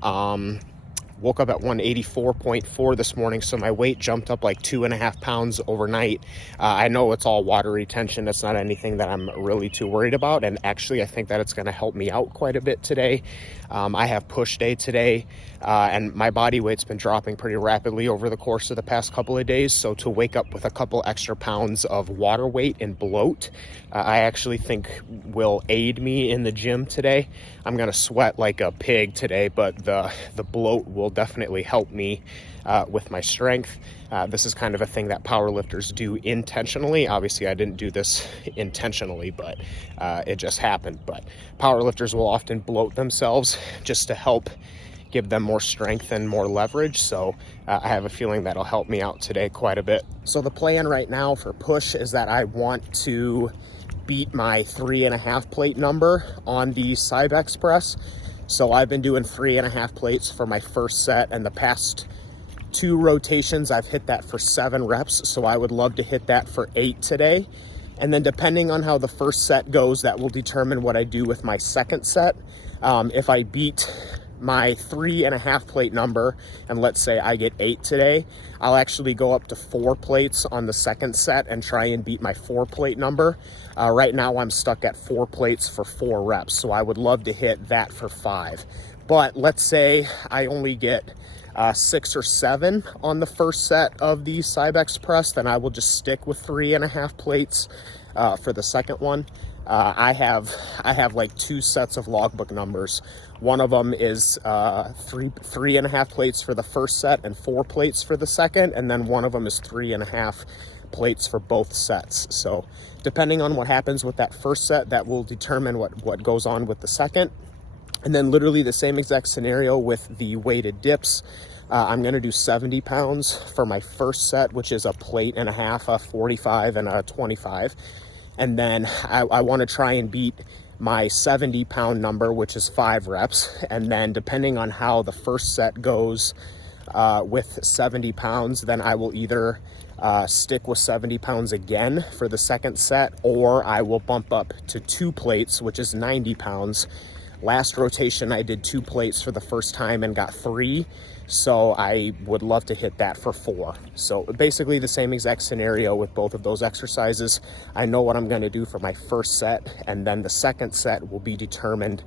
Woke up at 184.4 this morning, so my weight jumped up like 2.5 pounds overnight. I know it's all water retention. It's not anything that I'm really too worried about, and actually I think that it's going to help me out quite a bit today. I have push day today, and my body weight's been dropping pretty rapidly over the course of the past couple of days, so to wake up with a couple extra pounds of water weight and bloat, I actually think will aid me in the gym today. I'm going to sweat like a pig today, but the bloat will definitely help me with my strength. This is kind of a thing that powerlifters do intentionally. Obviously, I didn't do this intentionally, but it just happened. But powerlifters will often bloat themselves just to help give them more strength and more leverage. So I have a feeling that'll help me out today quite a bit. So the plan right now for push is that I want to beat my 3.5 plate number on the Cybex press. So I've been doing 3.5 plates for my first set, and the past 2 rotations I've hit that for 7 reps. So I would love to hit that for 8 today. And then depending on how the first set goes, that will determine what I do with my second set. If I beat my 3.5 plate number, and let's say I get 8 today, I'll actually go up to 4 plates on the second set and try and beat my 4 plate number. Right now I'm stuck at 4 plates for 4 reps, so I would love to hit that for 5. But let's say I only get 6 or 7 on the first set of the Cybex press, then I will just stick with 3.5 plates for the second one. I have like 2 sets of logbook numbers. One of them is 3.5 plates for the first set and 4 plates for the second, and then one of them is 3.5 plates for both sets. So depending on what happens with that first set, that will determine what goes on with the second. And then literally the same exact scenario with the weighted dips. I'm going to do 70 pounds for my first set, which is a plate and a half, a 45 and a 25. And then I want to try and beat my 70 pound number, which is 5 reps. And then depending on how the first set goes with 70 pounds, then I will either stick with 70 pounds again for the second set, or I will bump up to 2 plates, which is 90 pounds. Last rotation, I did 2 plates for the first time and got 3. So I would love to hit that for 4. So basically the same exact scenario with both of those exercises. I know what I'm going to do for my first set, and then the second set will be determined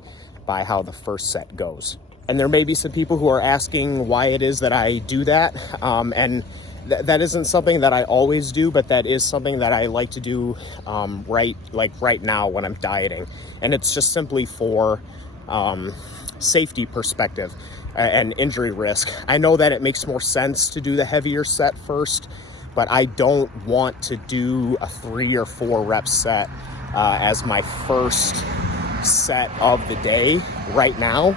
by how the first set goes. And there may be some people who are asking why it is that I do that. And that isn't something that I always do, but that is something that I like to do right now when I'm dieting. And it's just simply for safety perspective and injury risk. I know that it makes more sense to do the heavier set first, but I don't want to do a 3 or 4 rep set as my first set of the day right now,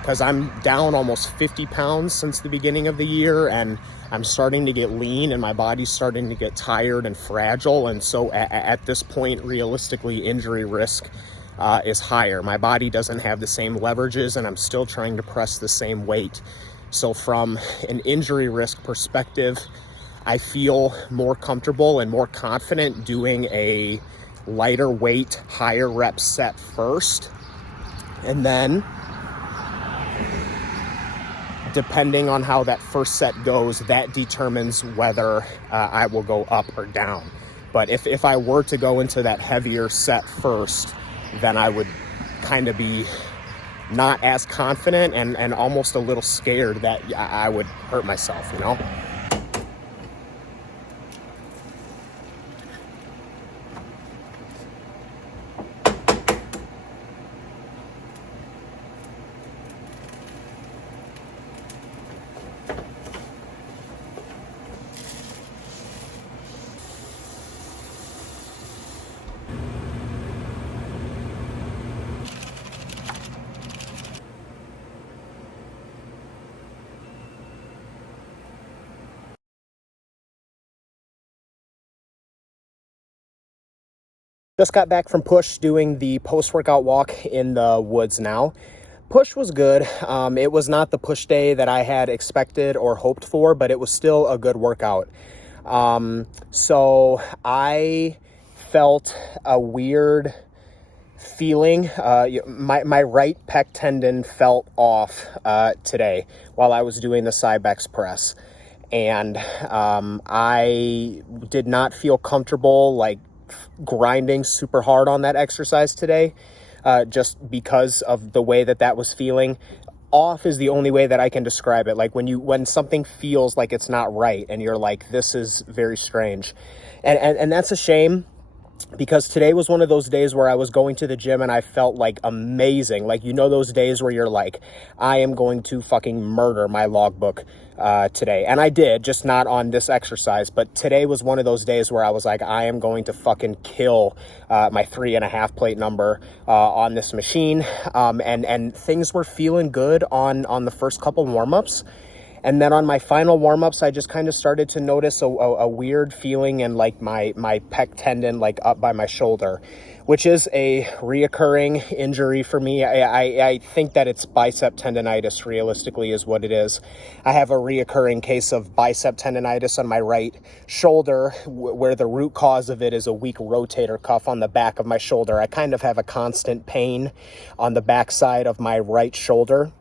because I'm down almost 50 pounds since the beginning of the year, and I'm starting to get lean and my body's starting to get tired and fragile. And so at this point, realistically, injury risk is higher. My body doesn't have the same leverages, and I'm still trying to press the same weight. So from an injury risk perspective, I feel more comfortable and more confident doing a lighter weight, higher rep set first. And then, depending on how that first set goes, that determines whether I will go up or down. But if I were to go into that heavier set first, then I would kind of be not as confident and almost a little scared that I would hurt myself, you know? Just got back from push doing the post-workout walk in the woods now. Push was good. It was not the push day that I had expected or hoped for, but it was still a good workout. So I felt a weird feeling. My right pec tendon felt off today while I was doing the Cybex press. And I did not feel comfortable like grinding super hard on that exercise today, just because of the way that was feeling. Off is the only way that I can describe it. Like when something feels like it's not right and you're like, this is very strange. And that's a shame, because today was one of those days where I was going to the gym and I felt like amazing. Like, you know, those days where you're like, I am going to fucking murder my logbook today. And I did, just not on this exercise. But today was one of those days where I was like, I am going to fucking kill my 3.5 plate number on this machine. And things were feeling good on the first couple warm-ups. And then on my final warm-ups, I just kind of started to notice a weird feeling in like my pec tendon, like up by my shoulder, which is a reoccurring injury for me. I think that it's bicep tendonitis, realistically, is what it is. I have a reoccurring case of bicep tendonitis on my right shoulder, where the root cause of it is a weak rotator cuff on the back of my shoulder. I kind of have a constant pain on the backside of my right shoulder,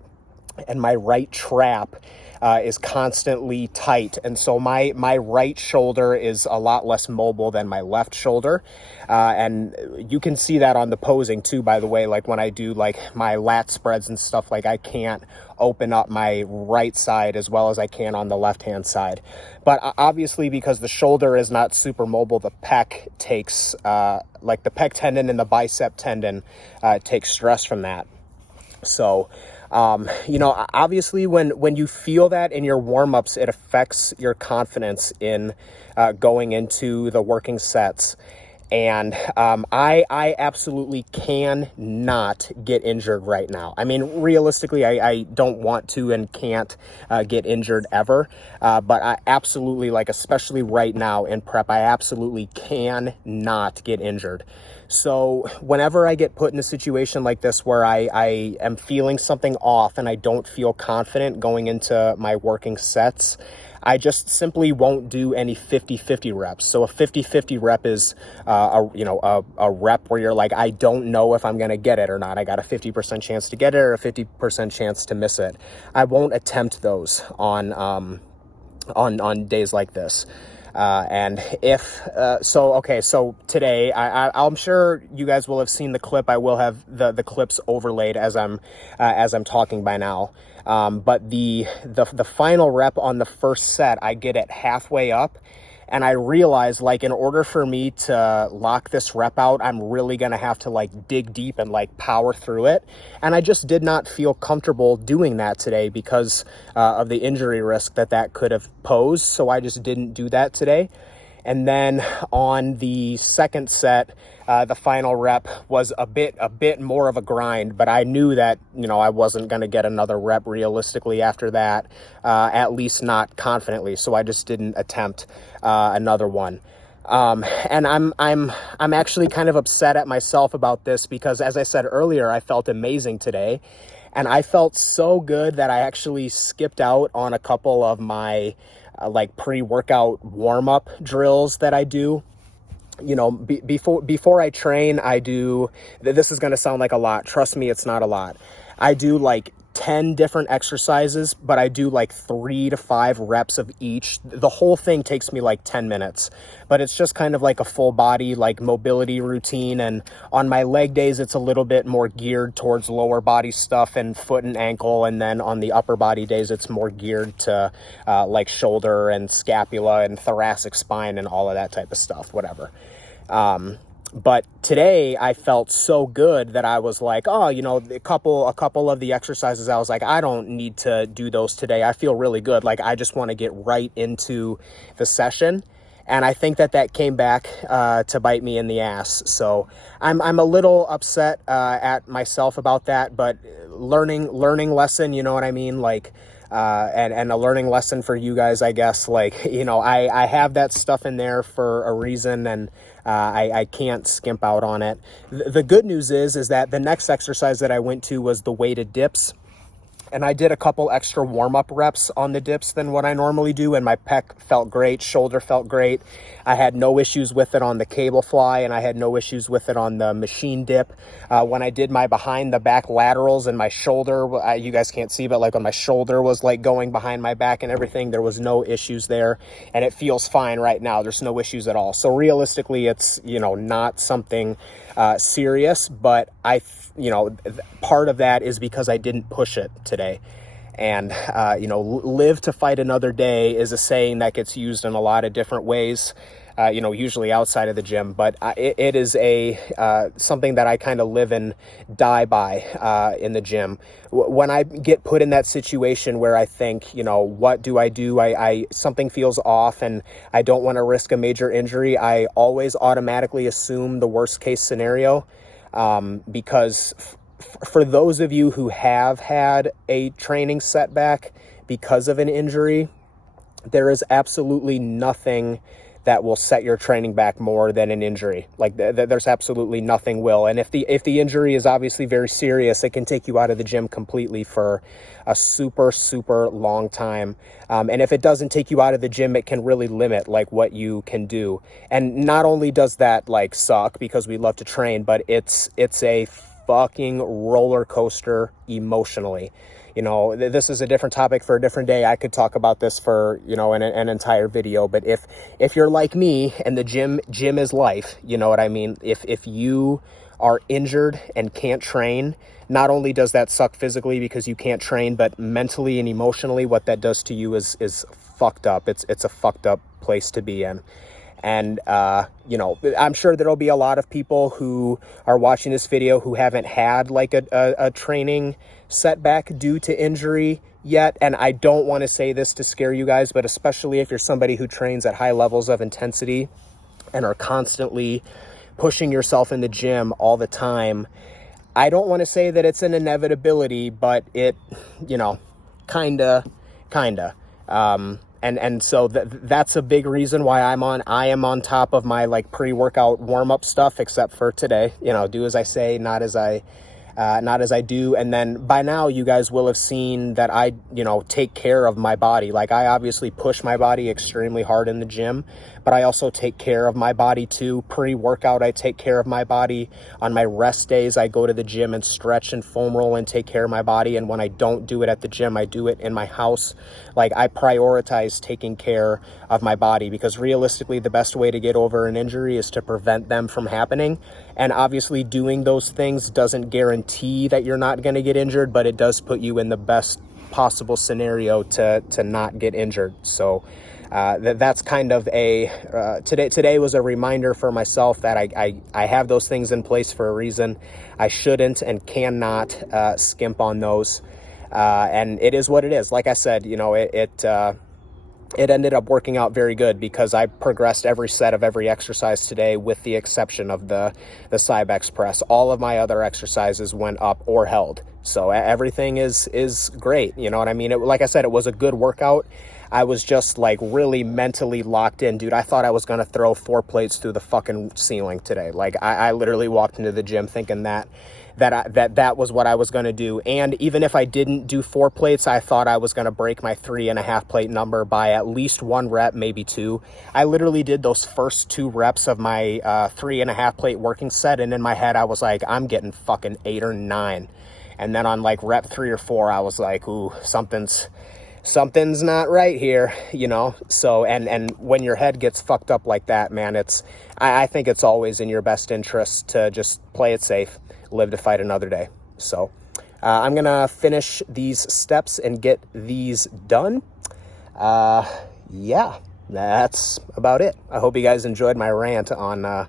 and my right trap is constantly tight. And so my right shoulder is a lot less mobile than my left shoulder. And you can see that on the posing too, by the way. Like when I do like my lat spreads and stuff, like I can't open up my right side as well as I can on the left-hand side. But obviously, because the shoulder is not super mobile, the pec takes, like the pec tendon and the bicep tendon takes stress from that. So, you know, obviously when you feel that in your warm-ups, it affects your confidence in going into the working sets. And I absolutely cannot get injured right now. I mean, realistically, I don't want to and can't get injured ever. But I absolutely, like, especially right now in prep, I absolutely cannot get injured. So whenever I get put in a situation like this where I am feeling something off and I don't feel confident going into my working sets, I just simply won't do any 50-50 reps. So a 50-50 rep is a rep where you're like, I don't know if I'm going to get it or not. I got a 50% chance to get it or a 50% chance to miss it. I won't attempt those on days like this. So today, I'm sure you guys will have seen the clip. I will have the clips overlaid as I'm talking by now. But the final rep on the first set, I get it halfway up, and I realize, like, in order for me to lock this rep out, I'm really going to have to, like, dig deep and, like, power through it. And I just did not feel comfortable doing that today because of the injury risk that could have posed. So I just didn't do that today. And then on the second set, the final rep was a bit more of a grind, but I knew that, you know, I wasn't going to get another rep realistically after that, at least not confidently. So I just didn't attempt another one. And I'm actually kind of upset at myself about this because, as I said earlier, I felt amazing today, and I felt so good that I actually skipped out on a couple of my like pre-workout warm-up drills that I do. You know, before I train, I do, this is going to sound like a lot. Trust me, it's not a lot. I do like 10 different exercises, but I do like 3 to 5 reps of each. The whole thing takes me like 10 minutes, but it's just kind of like a full body, like mobility routine. And on my leg days, it's a little bit more geared towards lower body stuff and foot and ankle. And then on the upper body days, it's more geared to like shoulder and scapula and thoracic spine and all of that type of stuff, whatever. But today I felt so good that I was like, oh, you know, a couple of the exercises, I was like, I don't need to do those today. I feel really good. Like, I just want to get right into the session. And I think that came back to bite me in the ass. So I'm a little upset at myself about that, but learning lesson, you know what I mean? Like, and a learning lesson for you guys, I guess. Like, you know, I have that stuff in there for a reason, and I can't skimp out on it. The good news is that the next exercise that I went to was the weighted dips. And I did a couple extra warm-up reps on the dips than what I normally do, and my pec felt great, shoulder felt great. I had no issues with it on the cable fly, and I had no issues with it on the machine dip. When I did my behind the back laterals and my shoulder, you guys can't see, but like when my shoulder was like going behind my back and everything, there was no issues there, and it feels fine right now. There's no issues at all. So realistically, it's, you know, not something serious, but you know, part of that is because I didn't push it today. And, you know, live to fight another day is a saying that gets used in a lot of different ways, you know, usually outside of the gym. But it is something that I kind of live and die by in the gym. When I get put in that situation where I think, you know, what do? Something feels off and I don't want to risk a major injury, I always automatically assume the worst case scenario. Because for those of you who have had a training setback because of an injury, there is absolutely nothing that will set your training back more than an injury. Like there's absolutely nothing will. And if the injury is obviously very serious, it can take you out of the gym completely for a super, super long time. And if it doesn't take you out of the gym, it can really limit like what you can do. And not only does that like suck because we love to train, but it's a fucking roller coaster emotionally. You know, this is a different topic for a different day. I could talk about this for, you know, an entire video. But if you're like me and the gym is life, you know what I mean? If you are injured and can't train, not only does that suck physically because you can't train, but mentally and emotionally, what that does to you is fucked up. It's a fucked up place to be in. And, you know, I'm sure there'll be a lot of people who are watching this video who haven't had like a training setback due to injury yet. And I don't want to say this to scare you guys, but especially if you're somebody who trains at high levels of intensity and are constantly pushing yourself in the gym all the time, I don't want to say that it's an inevitability, but it, you know, kinda. And so that's a big reason why I am on top of my like pre-workout warm-up stuff, except for today. You know, do as I say, not as I do. And then by now you guys will have seen that I, you know, take care of my body. Like I obviously push my body extremely hard in the gym, but I also take care of my body too. Pre-workout, I take care of my body. On my rest days, I go to the gym and stretch and foam roll and take care of my body. And when I don't do it at the gym, I do it in my house. Like I prioritize taking care of my body because realistically, the best way to get over an injury is to prevent them from happening. And obviously doing those things doesn't guarantee that you're not going to get injured, but it does put you in the best possible scenario to not get injured. So that's kind of today was a reminder for myself that I have those things in place for a reason. I shouldn't and cannot skimp on those. And it is what it is. Like I said, you know, it ended up working out very good because I progressed every set of every exercise today with the exception of the Cybex press. All of my other exercises went up or held. So everything is great. You know what I mean? Like I said, it was a good workout. I was just like really mentally locked in, dude. I thought I was going to throw 4 plates through the fucking ceiling today. Like I literally walked into the gym thinking that was what I was going to do. And even if I didn't do 4 plates, I thought I was going to break my 3.5 plate number by at least 1 rep, maybe 2. I literally did those first 2 reps of my 3.5 plate working set. And in my head, I was like, I'm getting fucking 8 or 9. And then on like rep 3 or 4, I was like, ooh, something's not right here, you know? So, and when your head gets fucked up like that, man, I think it's always in your best interest to just play it safe, live to fight another day. So, I'm going to finish these steps and get these done. Yeah, that's about it. I hope you guys enjoyed my rant on,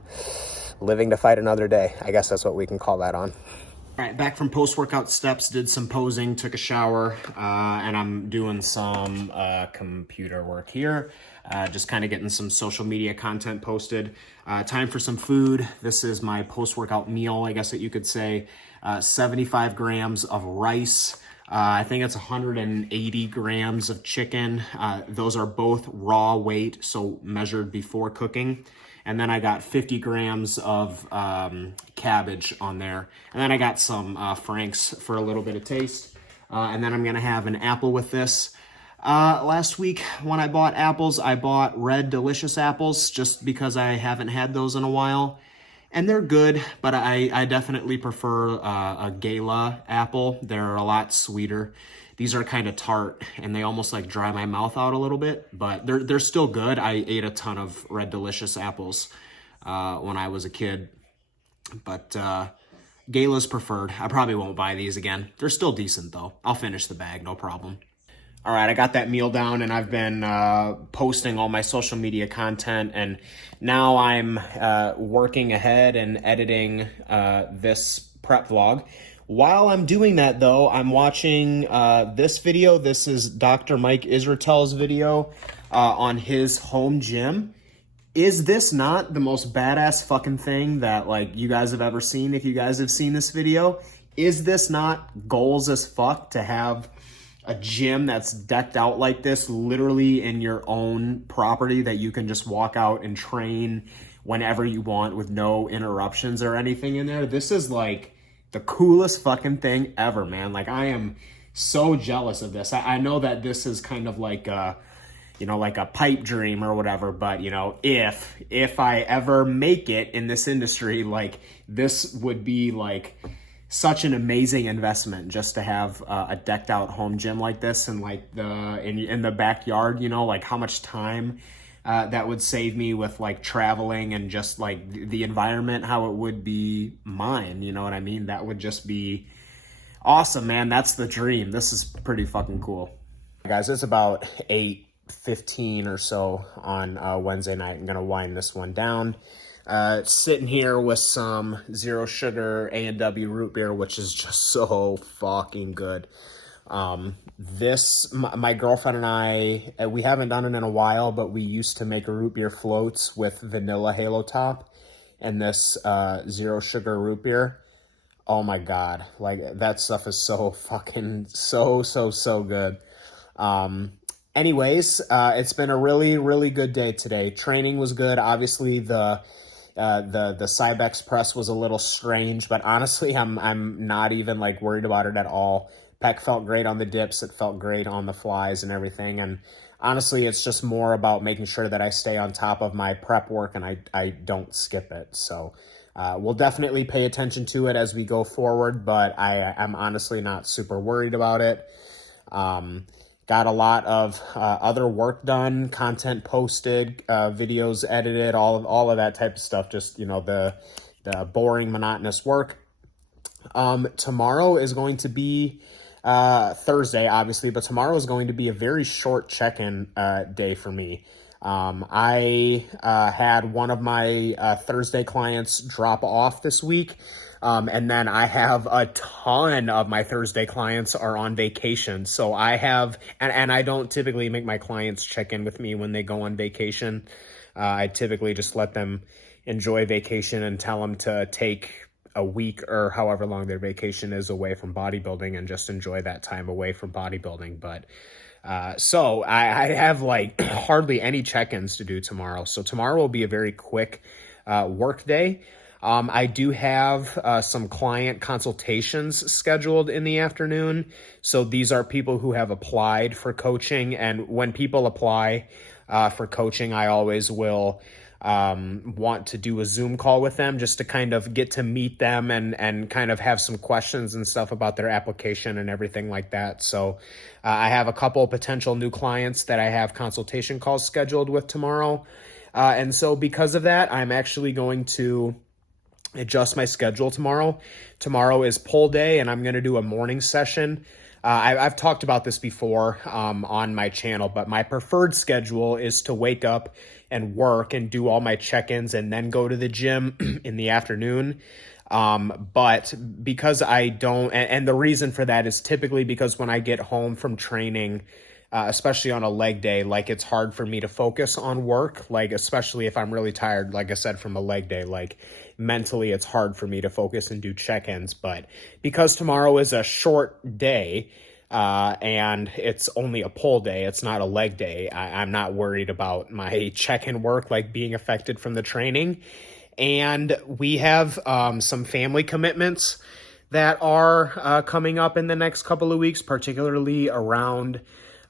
living to fight another day. I guess that's what we can call that on. All right, back from post-workout steps, did some posing, took a shower, and I'm doing some computer work here, just kind of getting some social media content posted. Time for some food. This is my post-workout meal, I guess that you could say. 75 grams of rice. I think it's 180 grams of chicken. Those are both raw weight, so measured before cooking. And then I got 50 grams of cabbage on there. And then I got some Frank's for a little bit of taste. And then I'm going to have an apple with this. Last week when I bought apples, I bought red delicious apples just because I haven't had those in a while. And they're good, but I definitely prefer a Gala apple. They're a lot sweeter. These are kind of tart, and they almost like dry my mouth out a little bit, but they're still good. I ate a ton of Red Delicious apples when I was a kid, but Gala's preferred. I probably won't buy these again. They're still decent, though. I'll finish the bag, no problem. All right, I got that meal down, and I've been posting all my social media content, and now I'm working ahead and editing this prep vlog. While I'm doing that, though, I'm watching this video. This is Dr. Mike Israel's video on his home gym. Is this not the most badass fucking thing that, like, you guys have ever seen if you guys have seen this video? Is this not goals as fuck to have a gym that's decked out like this, literally in your own property that you can just walk out and train whenever you want with no interruptions or anything in there? This is, like, the coolest fucking thing ever, man. Like, I am so jealous of this. I know that this is kind of like a, you know, like a pipe dream or whatever, but, you know, if I ever make it in this industry, like, this would be like such an amazing investment just to have a decked out home gym like this, and like in the backyard, you know, like how much time that would save me with like traveling and just like the environment, how it would be mine, you know what I mean? That would just be awesome, man. That's the dream. This is pretty fucking cool. Guys, it's about 8:15 or so on Wednesday night. I'm gonna wind this one down. Sitting here with some zero sugar A&W root beer, which is just so fucking good. My girlfriend and I, we haven't done it in a while, but we used to make root beer floats with vanilla halo top and this zero sugar root beer. Oh my God. Like, that stuff is so fucking so good. Anyways, it's been a really, really good day today. Training was good. Obviously the Cybex press was a little strange, but honestly, I'm not even like worried about it at all. Pec felt great on the dips. It felt great on the flies and everything. And honestly, it's just more about making sure that I stay on top of my prep work and I don't skip it. So we'll definitely pay attention to it as we go forward, but I'm honestly not super worried about it. Got a lot of other work done, content posted, videos edited, all of that type of stuff. Just, you know, the boring, monotonous work. Tomorrow is going to be Thursday, obviously, but tomorrow is going to be a very short check-in day for me. I had one of my Thursday clients drop off this week. And then I have a ton of my Thursday clients are on vacation. So I have, and I don't typically make my clients check in with me when they go on vacation. I typically just let them enjoy vacation and tell them to take a week or however long their vacation is away from bodybuilding and just enjoy that time away from bodybuilding. But So I have like hardly any check-ins to do tomorrow. So tomorrow will be a very quick work day. I do have some client consultations scheduled in the afternoon. So these are people who have applied for coaching. And when people apply for coaching, I always will want to do a Zoom call with them just to kind of get to meet them and kind of have some questions and stuff about their application and everything like that. So I have a couple potential new clients that I have consultation calls scheduled with tomorrow. And so because of that, I'm actually going to adjust my schedule tomorrow. Tomorrow is pull day, and I'm going to do a morning session. I've talked about this before on my channel, but my preferred schedule is to wake up and work and do all my check-ins and then go to the gym in the afternoon. But because I don't, and the reason for that is typically because when I get home from training, especially on a leg day, like it's hard for me to focus on work, like especially if I'm really tired, like I said, from a leg day, like mentally it's hard for me to focus and do check-ins. But because tomorrow is a short day and it's only a pull day, it's not a leg day, I'm not worried about my check-in work like being affected from the training. And we have some family commitments that are coming up in the next couple of weeks, particularly around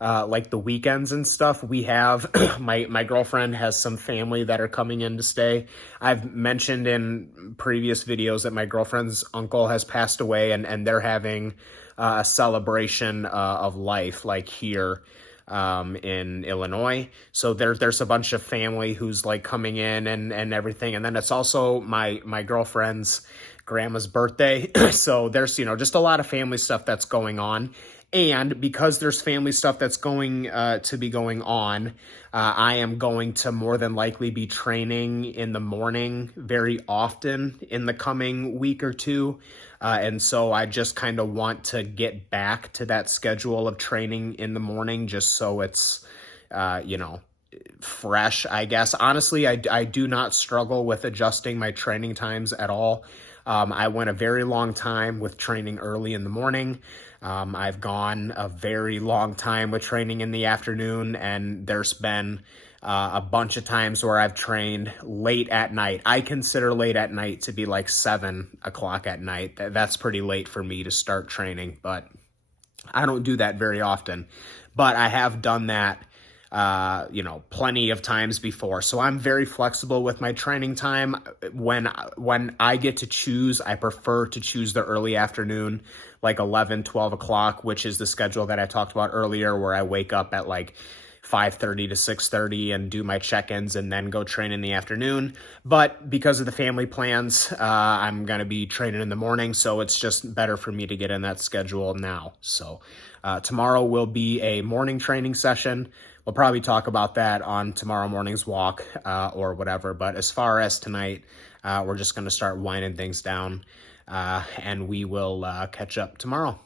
like the weekends and stuff. We have my girlfriend has some family that are coming in to stay. I've mentioned in previous videos that my girlfriend's uncle has passed away, and they're having a celebration of life like here in Illinois. So there's a bunch of family who's like coming in and everything. And then it's also my girlfriend's grandma's birthday. So there's, just a lot of family stuff that's going on. And because there's family stuff that's going to be going on, I am going to more than likely be training in the morning very often in the coming week or two. And so I just kind of want to get back to that schedule of training in the morning just so it's, fresh, I guess. Honestly, I do not struggle with adjusting my training times at all. I went a very long time with training early in the morning. I've gone a very long time with training in the afternoon, and there's been a bunch of times where I've trained late at night. I consider late at night to be like 7 o'clock at night. That's pretty late for me to start training, but I don't do that very often. But I have done that plenty of times before. So I'm very flexible with my training time. When I get to choose, I prefer to choose the early afternoon, like 11, 12 o'clock, which is the schedule that I talked about earlier, where I wake up at like 5:30 to 6:30 and do my check-ins and then go train in the afternoon. But because of the family plans, I'm going to be training in the morning. So it's just better for me to get in that schedule now. So tomorrow will be a morning training session. We'll probably talk about that on tomorrow morning's walk or whatever. But as far as tonight, we're just going to start winding things down and we will catch up tomorrow.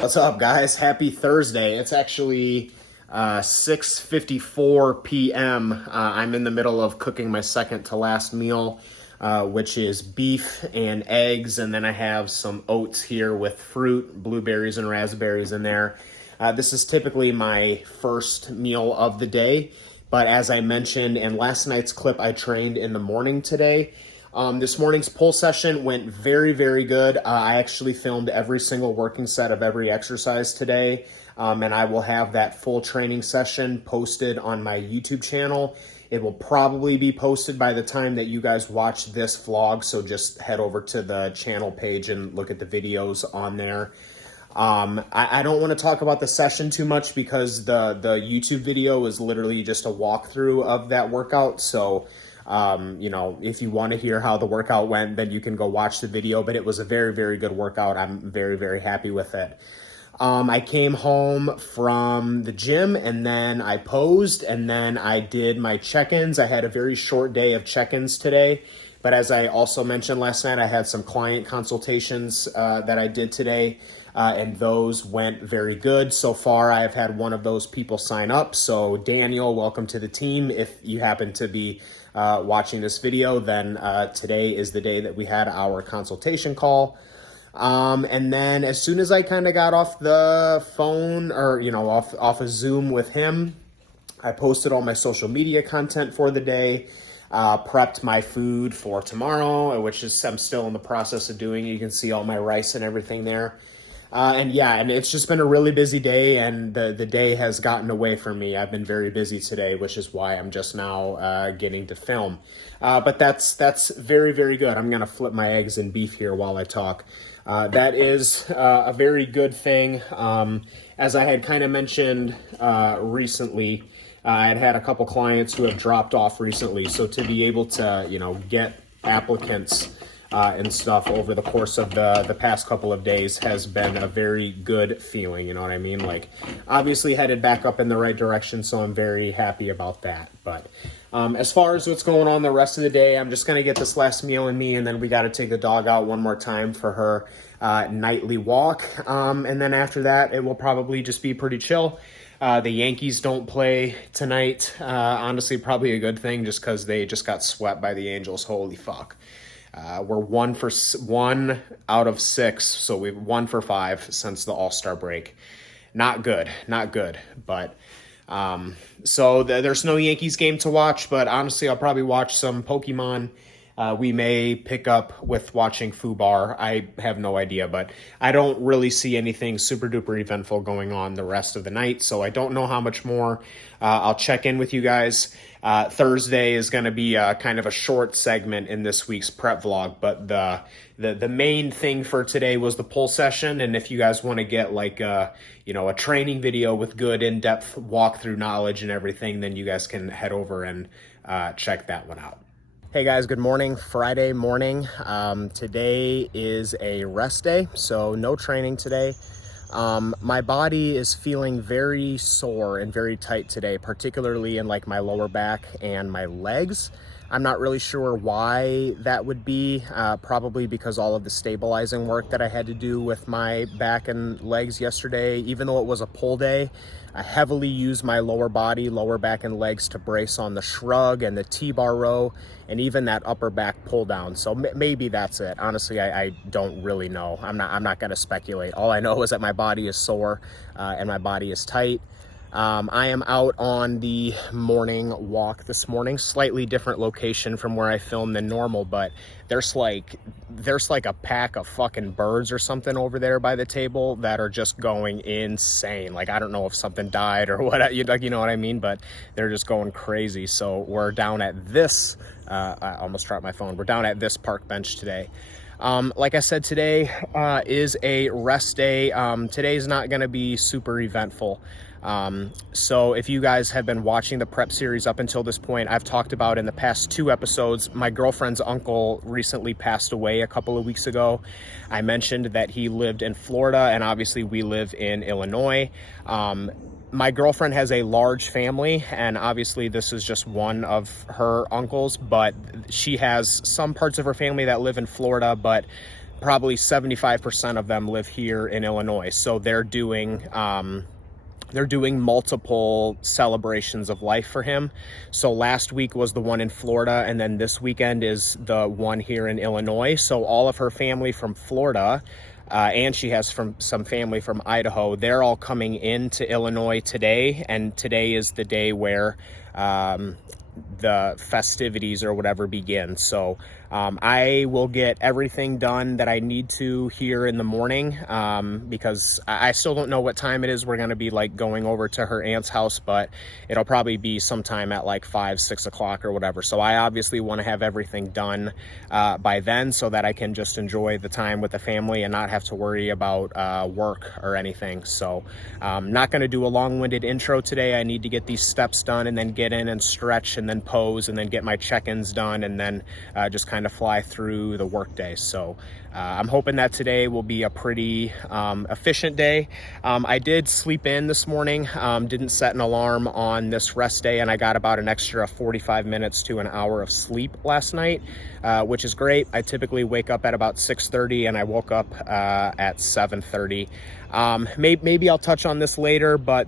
What's up, guys? Happy Thursday. It's actually 6:54 p.m. I'm in the middle of cooking my second to last meal, which is beef and eggs, and then I have some oats here with fruit, blueberries and raspberries in there. This is typically my first meal of the day, but as I mentioned in last night's clip, I trained in the morning today. This morning's pull session went very, very good. I actually filmed every single working set of every exercise today, and I will have that full training session posted on my YouTube channel. It will probably be posted by the time that you guys watch this vlog, so just head over to the channel page and look at the videos on there. I don't want to talk about the session too much because the YouTube video is literally just a walkthrough of that workout, so if you want to hear how the workout went, then you can go watch the video, but it was a very, very good workout. I'm very, very happy with it. I came home from the gym and then I posed and then I did my check-ins. I had a very short day of check-ins today. But as I also mentioned last night, I had some client consultations that I did today, and those went very good. So far, I have had one of those people sign up. So Daniel, welcome to the team. If you happen to be watching this video, then today is the day that we had our consultation call. And then as soon as I kind of got off the phone or, off of Zoom with him, I posted all my social media content for the day, prepped my food for tomorrow, which is I'm still in the process of doing. You can see all my rice and everything there. And it's just been a really busy day, and the day has gotten away from me. I've been very busy today, which is why I'm just now getting to film. But that's very, very good. I'm going to flip my eggs and beef here while I talk. That is a very good thing. As I had kind of mentioned recently, I had a couple clients who have dropped off recently. So to be able to, get applicants and stuff over the course of the past couple of days has been a very good feeling. You know what I mean? Like, obviously headed back up in the right direction. So I'm very happy about that. But as far as what's going on the rest of the day, I'm just going to get this last meal in me, and then we got to take the dog out one more time for her nightly walk. And then after that, it will probably just be pretty chill. The Yankees don't play tonight. Honestly, probably a good thing just because they just got swept by the Angels. Holy fuck. We're 1 out of 6, so we've 1 for 5 since the All-Star break. Not good. But so there's no Yankees game to watch, but honestly, I'll probably watch some Pokemon. We may pick up with watching Fubar. I have no idea, but I don't really see anything super duper eventful going on the rest of the night, so I don't know how much more. I'll check in with you guys. Thursday is going to be kind of a short segment in this week's prep vlog, but the main thing for today was the pull session. And if you guys want to get like a training video with good in-depth walkthrough knowledge and everything, then you guys can head over and check that one out. Hey guys, good morning. Friday morning. Today is a rest day, so no training today. My body is feeling very sore and very tight today, particularly in like my lower back and my legs. I'm not really sure why that would be, probably because all of the stabilizing work that I had to do with my back and legs yesterday, even though it was a pull day, I heavily used my lower body, lower back and legs to brace on the shrug and the T-bar row and even that upper back pull down. So maybe that's it. Honestly, I don't really know. I'm not going to speculate. All I know is that my body is sore and my body is tight. I am out on the morning walk this morning, slightly different location from where I film than normal, but there's like a pack of fucking birds or something over there by the table that are just going insane. Like, I don't know if something died or what, you know what I mean, but they're just going crazy. So we're down at this, I almost dropped my phone. We're down at this park bench today. Like I said, today is a rest day. Today's not going to be super eventful. So if you guys have been watching the prep series up until this point, I've talked about in the past 2 episodes, my girlfriend's uncle recently passed away a couple of weeks ago. I mentioned that he lived in Florida, and obviously we live in Illinois. My girlfriend has a large family, and obviously this is just one of her uncles, but she has some parts of her family that live in Florida, but probably 75% of them live here in Illinois. So they're doing multiple celebrations of life for him. So last week was the one in Florida, and then this weekend is the one here in Illinois. So all of her family from Florida, and she has some family from Idaho, they're all coming into Illinois today, and today is the day where the festivities or whatever begin. So I will get everything done that I need to here in the morning, because I still don't know what time it is. We're going to be like going over to her aunt's house, but it'll probably be sometime at like 5-6 o'clock or whatever. So I obviously want to have everything done by then so that I can just enjoy the time with the family and not have to worry about work or anything. So I'm not going to do a long-winded intro today. I need to get these steps done and then get in and stretch and then pose and then get my check-ins done, and then just kind of fly through the workday. So I'm hoping that today will be a pretty efficient day. I did sleep in this morning, didn't set an alarm on this rest day, and I got about an extra 45 minutes to an hour of sleep last night, which is great. I typically wake up at about 6:30, and I woke up at 7:30. Maybe I'll touch on this later, but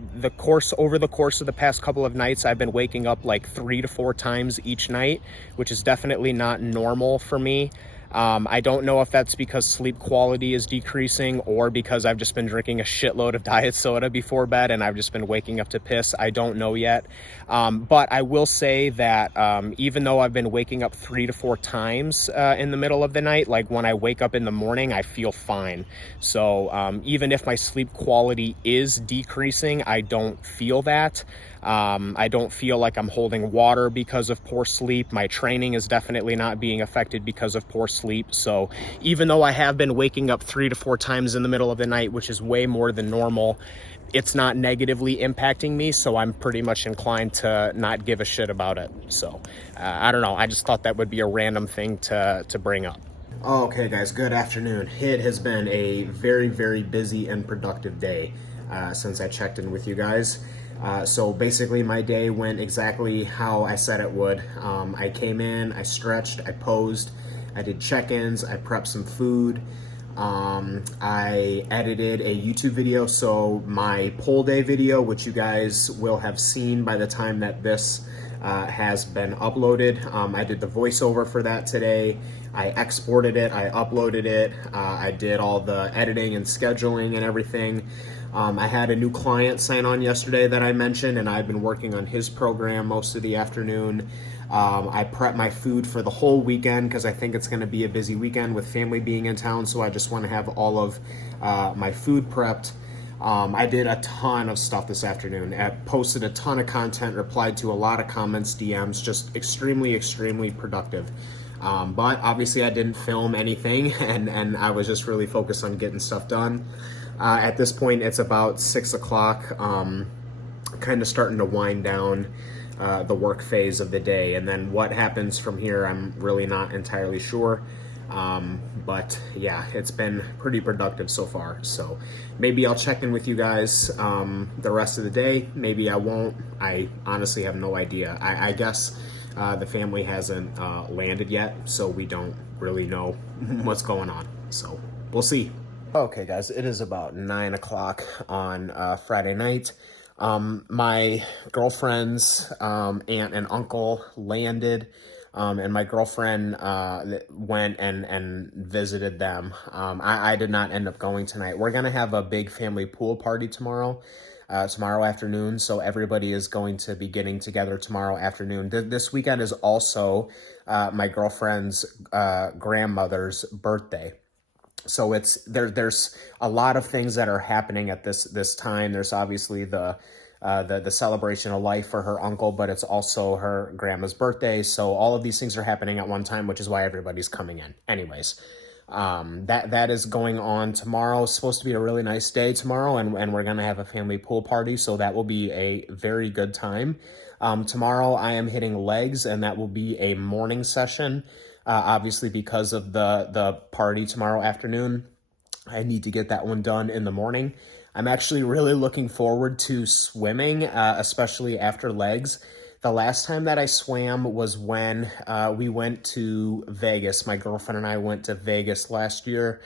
over the course of the past couple of nights, I've been waking up like 3 to 4 times each night, which is definitely not normal for me. I don't know if that's because sleep quality is decreasing or because I've just been drinking a shitload of diet soda before bed and I've just been waking up to piss. I don't know yet. But I will say that even though I've been waking up 3 to 4 times in the middle of the night, like when I wake up in the morning, I feel fine. So even if my sleep quality is decreasing, I don't feel that. I don't feel like I'm holding water because of poor sleep. My training is definitely not being affected because of poor sleep. So even though I have been waking up 3 to 4 times in the middle of the night, which is way more than normal, it's not negatively impacting me. So I'm pretty much inclined to not give a shit about it. So I don't know. I just thought that would be a random thing to bring up. Okay, guys, good afternoon. It has been a very, very busy and productive day since I checked in with you guys. So basically my day went exactly how I said it would. I came in, I stretched, I posed, I did check-ins, I prepped some food, I edited a YouTube video. So my poll day video, which you guys will have seen by the time that this has been uploaded, I did the voiceover for that today. I exported it, I uploaded it, I did all the editing and scheduling and everything. I had a new client sign on yesterday that I mentioned, and I've been working on his program most of the afternoon. I prepped my food for the whole weekend because I think it's going to be a busy weekend with family being in town, so I just want to have all of my food prepped. I did a ton of stuff this afternoon. I posted a ton of content, replied to a lot of comments, DMs, just extremely, extremely productive. But obviously I didn't film anything, and I was just really focused on getting stuff done. At this point, it's about 6 o'clock, kind of starting to wind down the work phase of the day. And then what happens from here, I'm really not entirely sure. But yeah, it's been pretty productive so far. So maybe I'll check in with you guys the rest of the day. Maybe I won't. I honestly have no idea. I guess the family hasn't landed yet, so we don't really know what's going on. So we'll see. Okay, guys, it is about 9 o'clock on Friday night. My girlfriend's aunt and uncle landed, and my girlfriend went and visited them. I did not end up going tonight. We're going to have a big family pool party tomorrow afternoon, so everybody is going to be getting together tomorrow afternoon. This weekend is also my girlfriend's grandmother's birthday. So there's a lot of things that are happening at this time. There's obviously the celebration of life for her uncle, but it's also her grandma's birthday. So all of these things are happening at one time, which is why everybody's coming in. Anyways, that is going on tomorrow. It's supposed to be a really nice day tomorrow, and we're gonna have a family pool party, so that will be a very good time. Tomorrow I am hitting legs, and that will be a morning session. Obviously, because of the party tomorrow afternoon, I need to get that one done in the morning. I'm actually really looking forward to swimming, especially after legs. The last time that I swam was when we went to Vegas. My girlfriend and I went to Vegas last year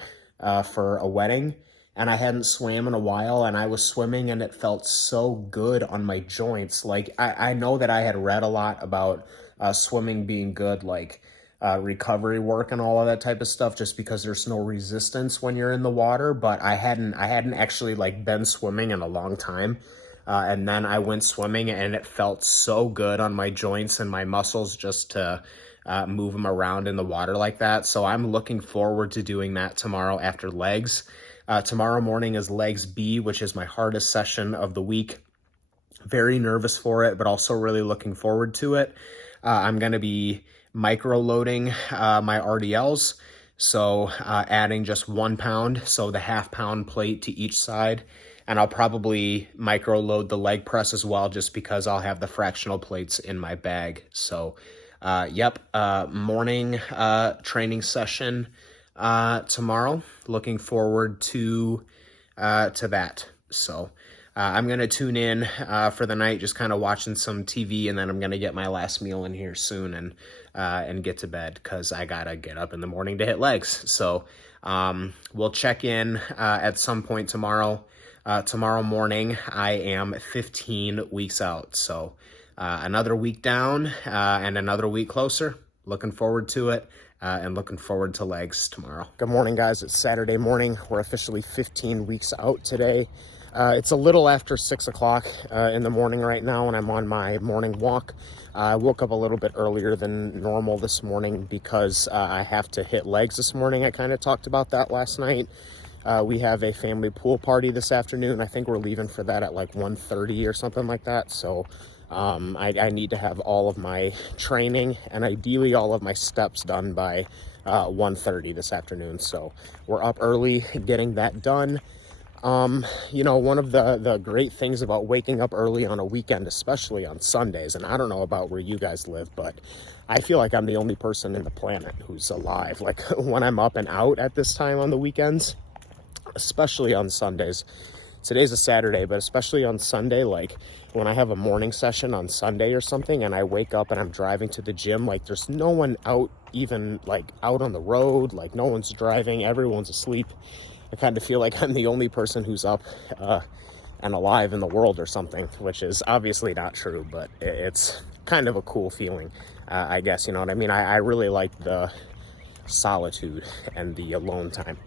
for a wedding, and I hadn't swam in a while, and I was swimming, and it felt so good on my joints. Like, I know that I had read a lot about swimming being good, like recovery work and all of that type of stuff, just because there's no resistance when you're in the water, but I hadn't actually like been swimming in a long time. And then I went swimming, and it felt so good on my joints and my muscles just to move them around in the water like that. So I'm looking forward to doing that tomorrow after legs. Tomorrow morning is legs B, which is my hardest session of the week. Very nervous for it, but also really looking forward to it. I'm going to be micro loading my RDLs. So adding just 1 pound, so the half pound plate to each side. And I'll probably micro load the leg press as well, just because I'll have the fractional plates in my bag. So, morning training session tomorrow. Looking forward to that. So I'm going to tune in for the night, just kind of watching some TV, and then I'm going to get my last meal in here soon and get to bed, because I got to get up in the morning to hit legs. So we'll check in at some point tomorrow. Tomorrow morning, I am 15 weeks out. So another week down and another week closer. Looking forward to it. And looking forward to legs tomorrow. Good morning, guys. It's Saturday morning. We're officially 15 weeks out today. It's a little after 6 o'clock in the morning right now, and I'm on my morning walk. I woke up a little bit earlier than normal this morning because I have to hit legs this morning. I kind of talked about that last night. We have a family pool party this afternoon. I think we're leaving for that at like 1:30 or something like that. So I need to have all of my training and ideally all of my steps done by 1:30 this afternoon. So we're up early getting that done. One of the great things about waking up early on a weekend, especially on Sundays, and I don't know about where you guys live, but I feel like I'm the only person in the planet who's alive. Like when I'm up and out at this time on the weekends, especially on Sundays. Today's a Saturday, but especially on Sunday, like when I have a morning session on Sunday or something and I wake up and I'm driving to the gym, like there's no one out, even like out on the road, like no one's driving, everyone's asleep. I kind of feel like I'm the only person who's up and alive in the world or something, which is obviously not true, but it's kind of a cool feeling, I guess, you know what I mean? I really like the solitude and the alone time.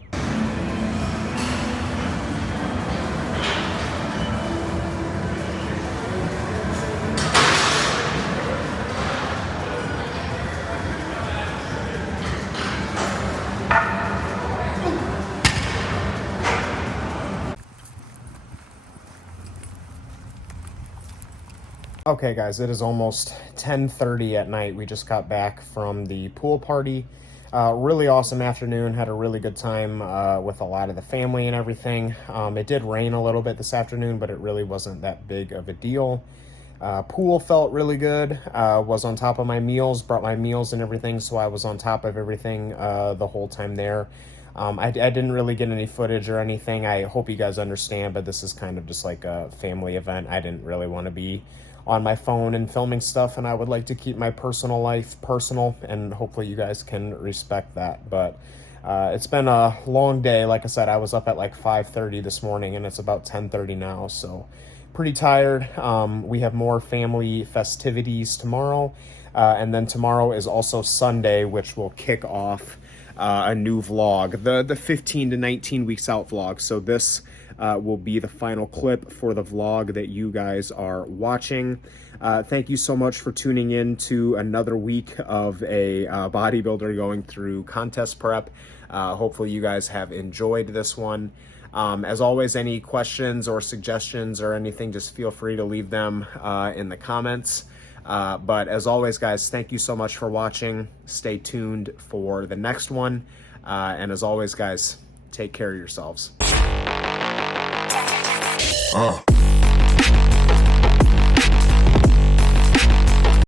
Okay, guys, it is almost 10:30 at night. We just got back from the pool party. Really awesome afternoon. Had a really good time with a lot of the family and everything. It did rain a little bit this afternoon, but it really wasn't that big of a deal. Pool felt really good. Was on top of my meals, brought my meals and everything, so I was on top of everything the whole time there. I didn't really get any footage or anything. I hope you guys understand, but this is kind of just like a family event. I didn't really want to be on my phone and filming stuff, and I would like to keep my personal life personal, and hopefully you guys can respect that. But it's been a long day. Like I said, I was up at like 5:30 this morning, and it's about 10:30 now, so pretty tired. We have more family festivities tomorrow, and then tomorrow is also Sunday, which will kick off a new vlog, the 15 to 19 weeks out vlog. So this will be the final clip for the vlog that you guys are watching. Thank you so much for tuning in to another week of a bodybuilder going through contest prep. Hopefully you guys have enjoyed this one. As always, any questions or suggestions or anything, just feel free to leave them in the comments. But as always, guys, thank you so much for watching. Stay tuned for the next one. And as always, guys, take care of yourselves.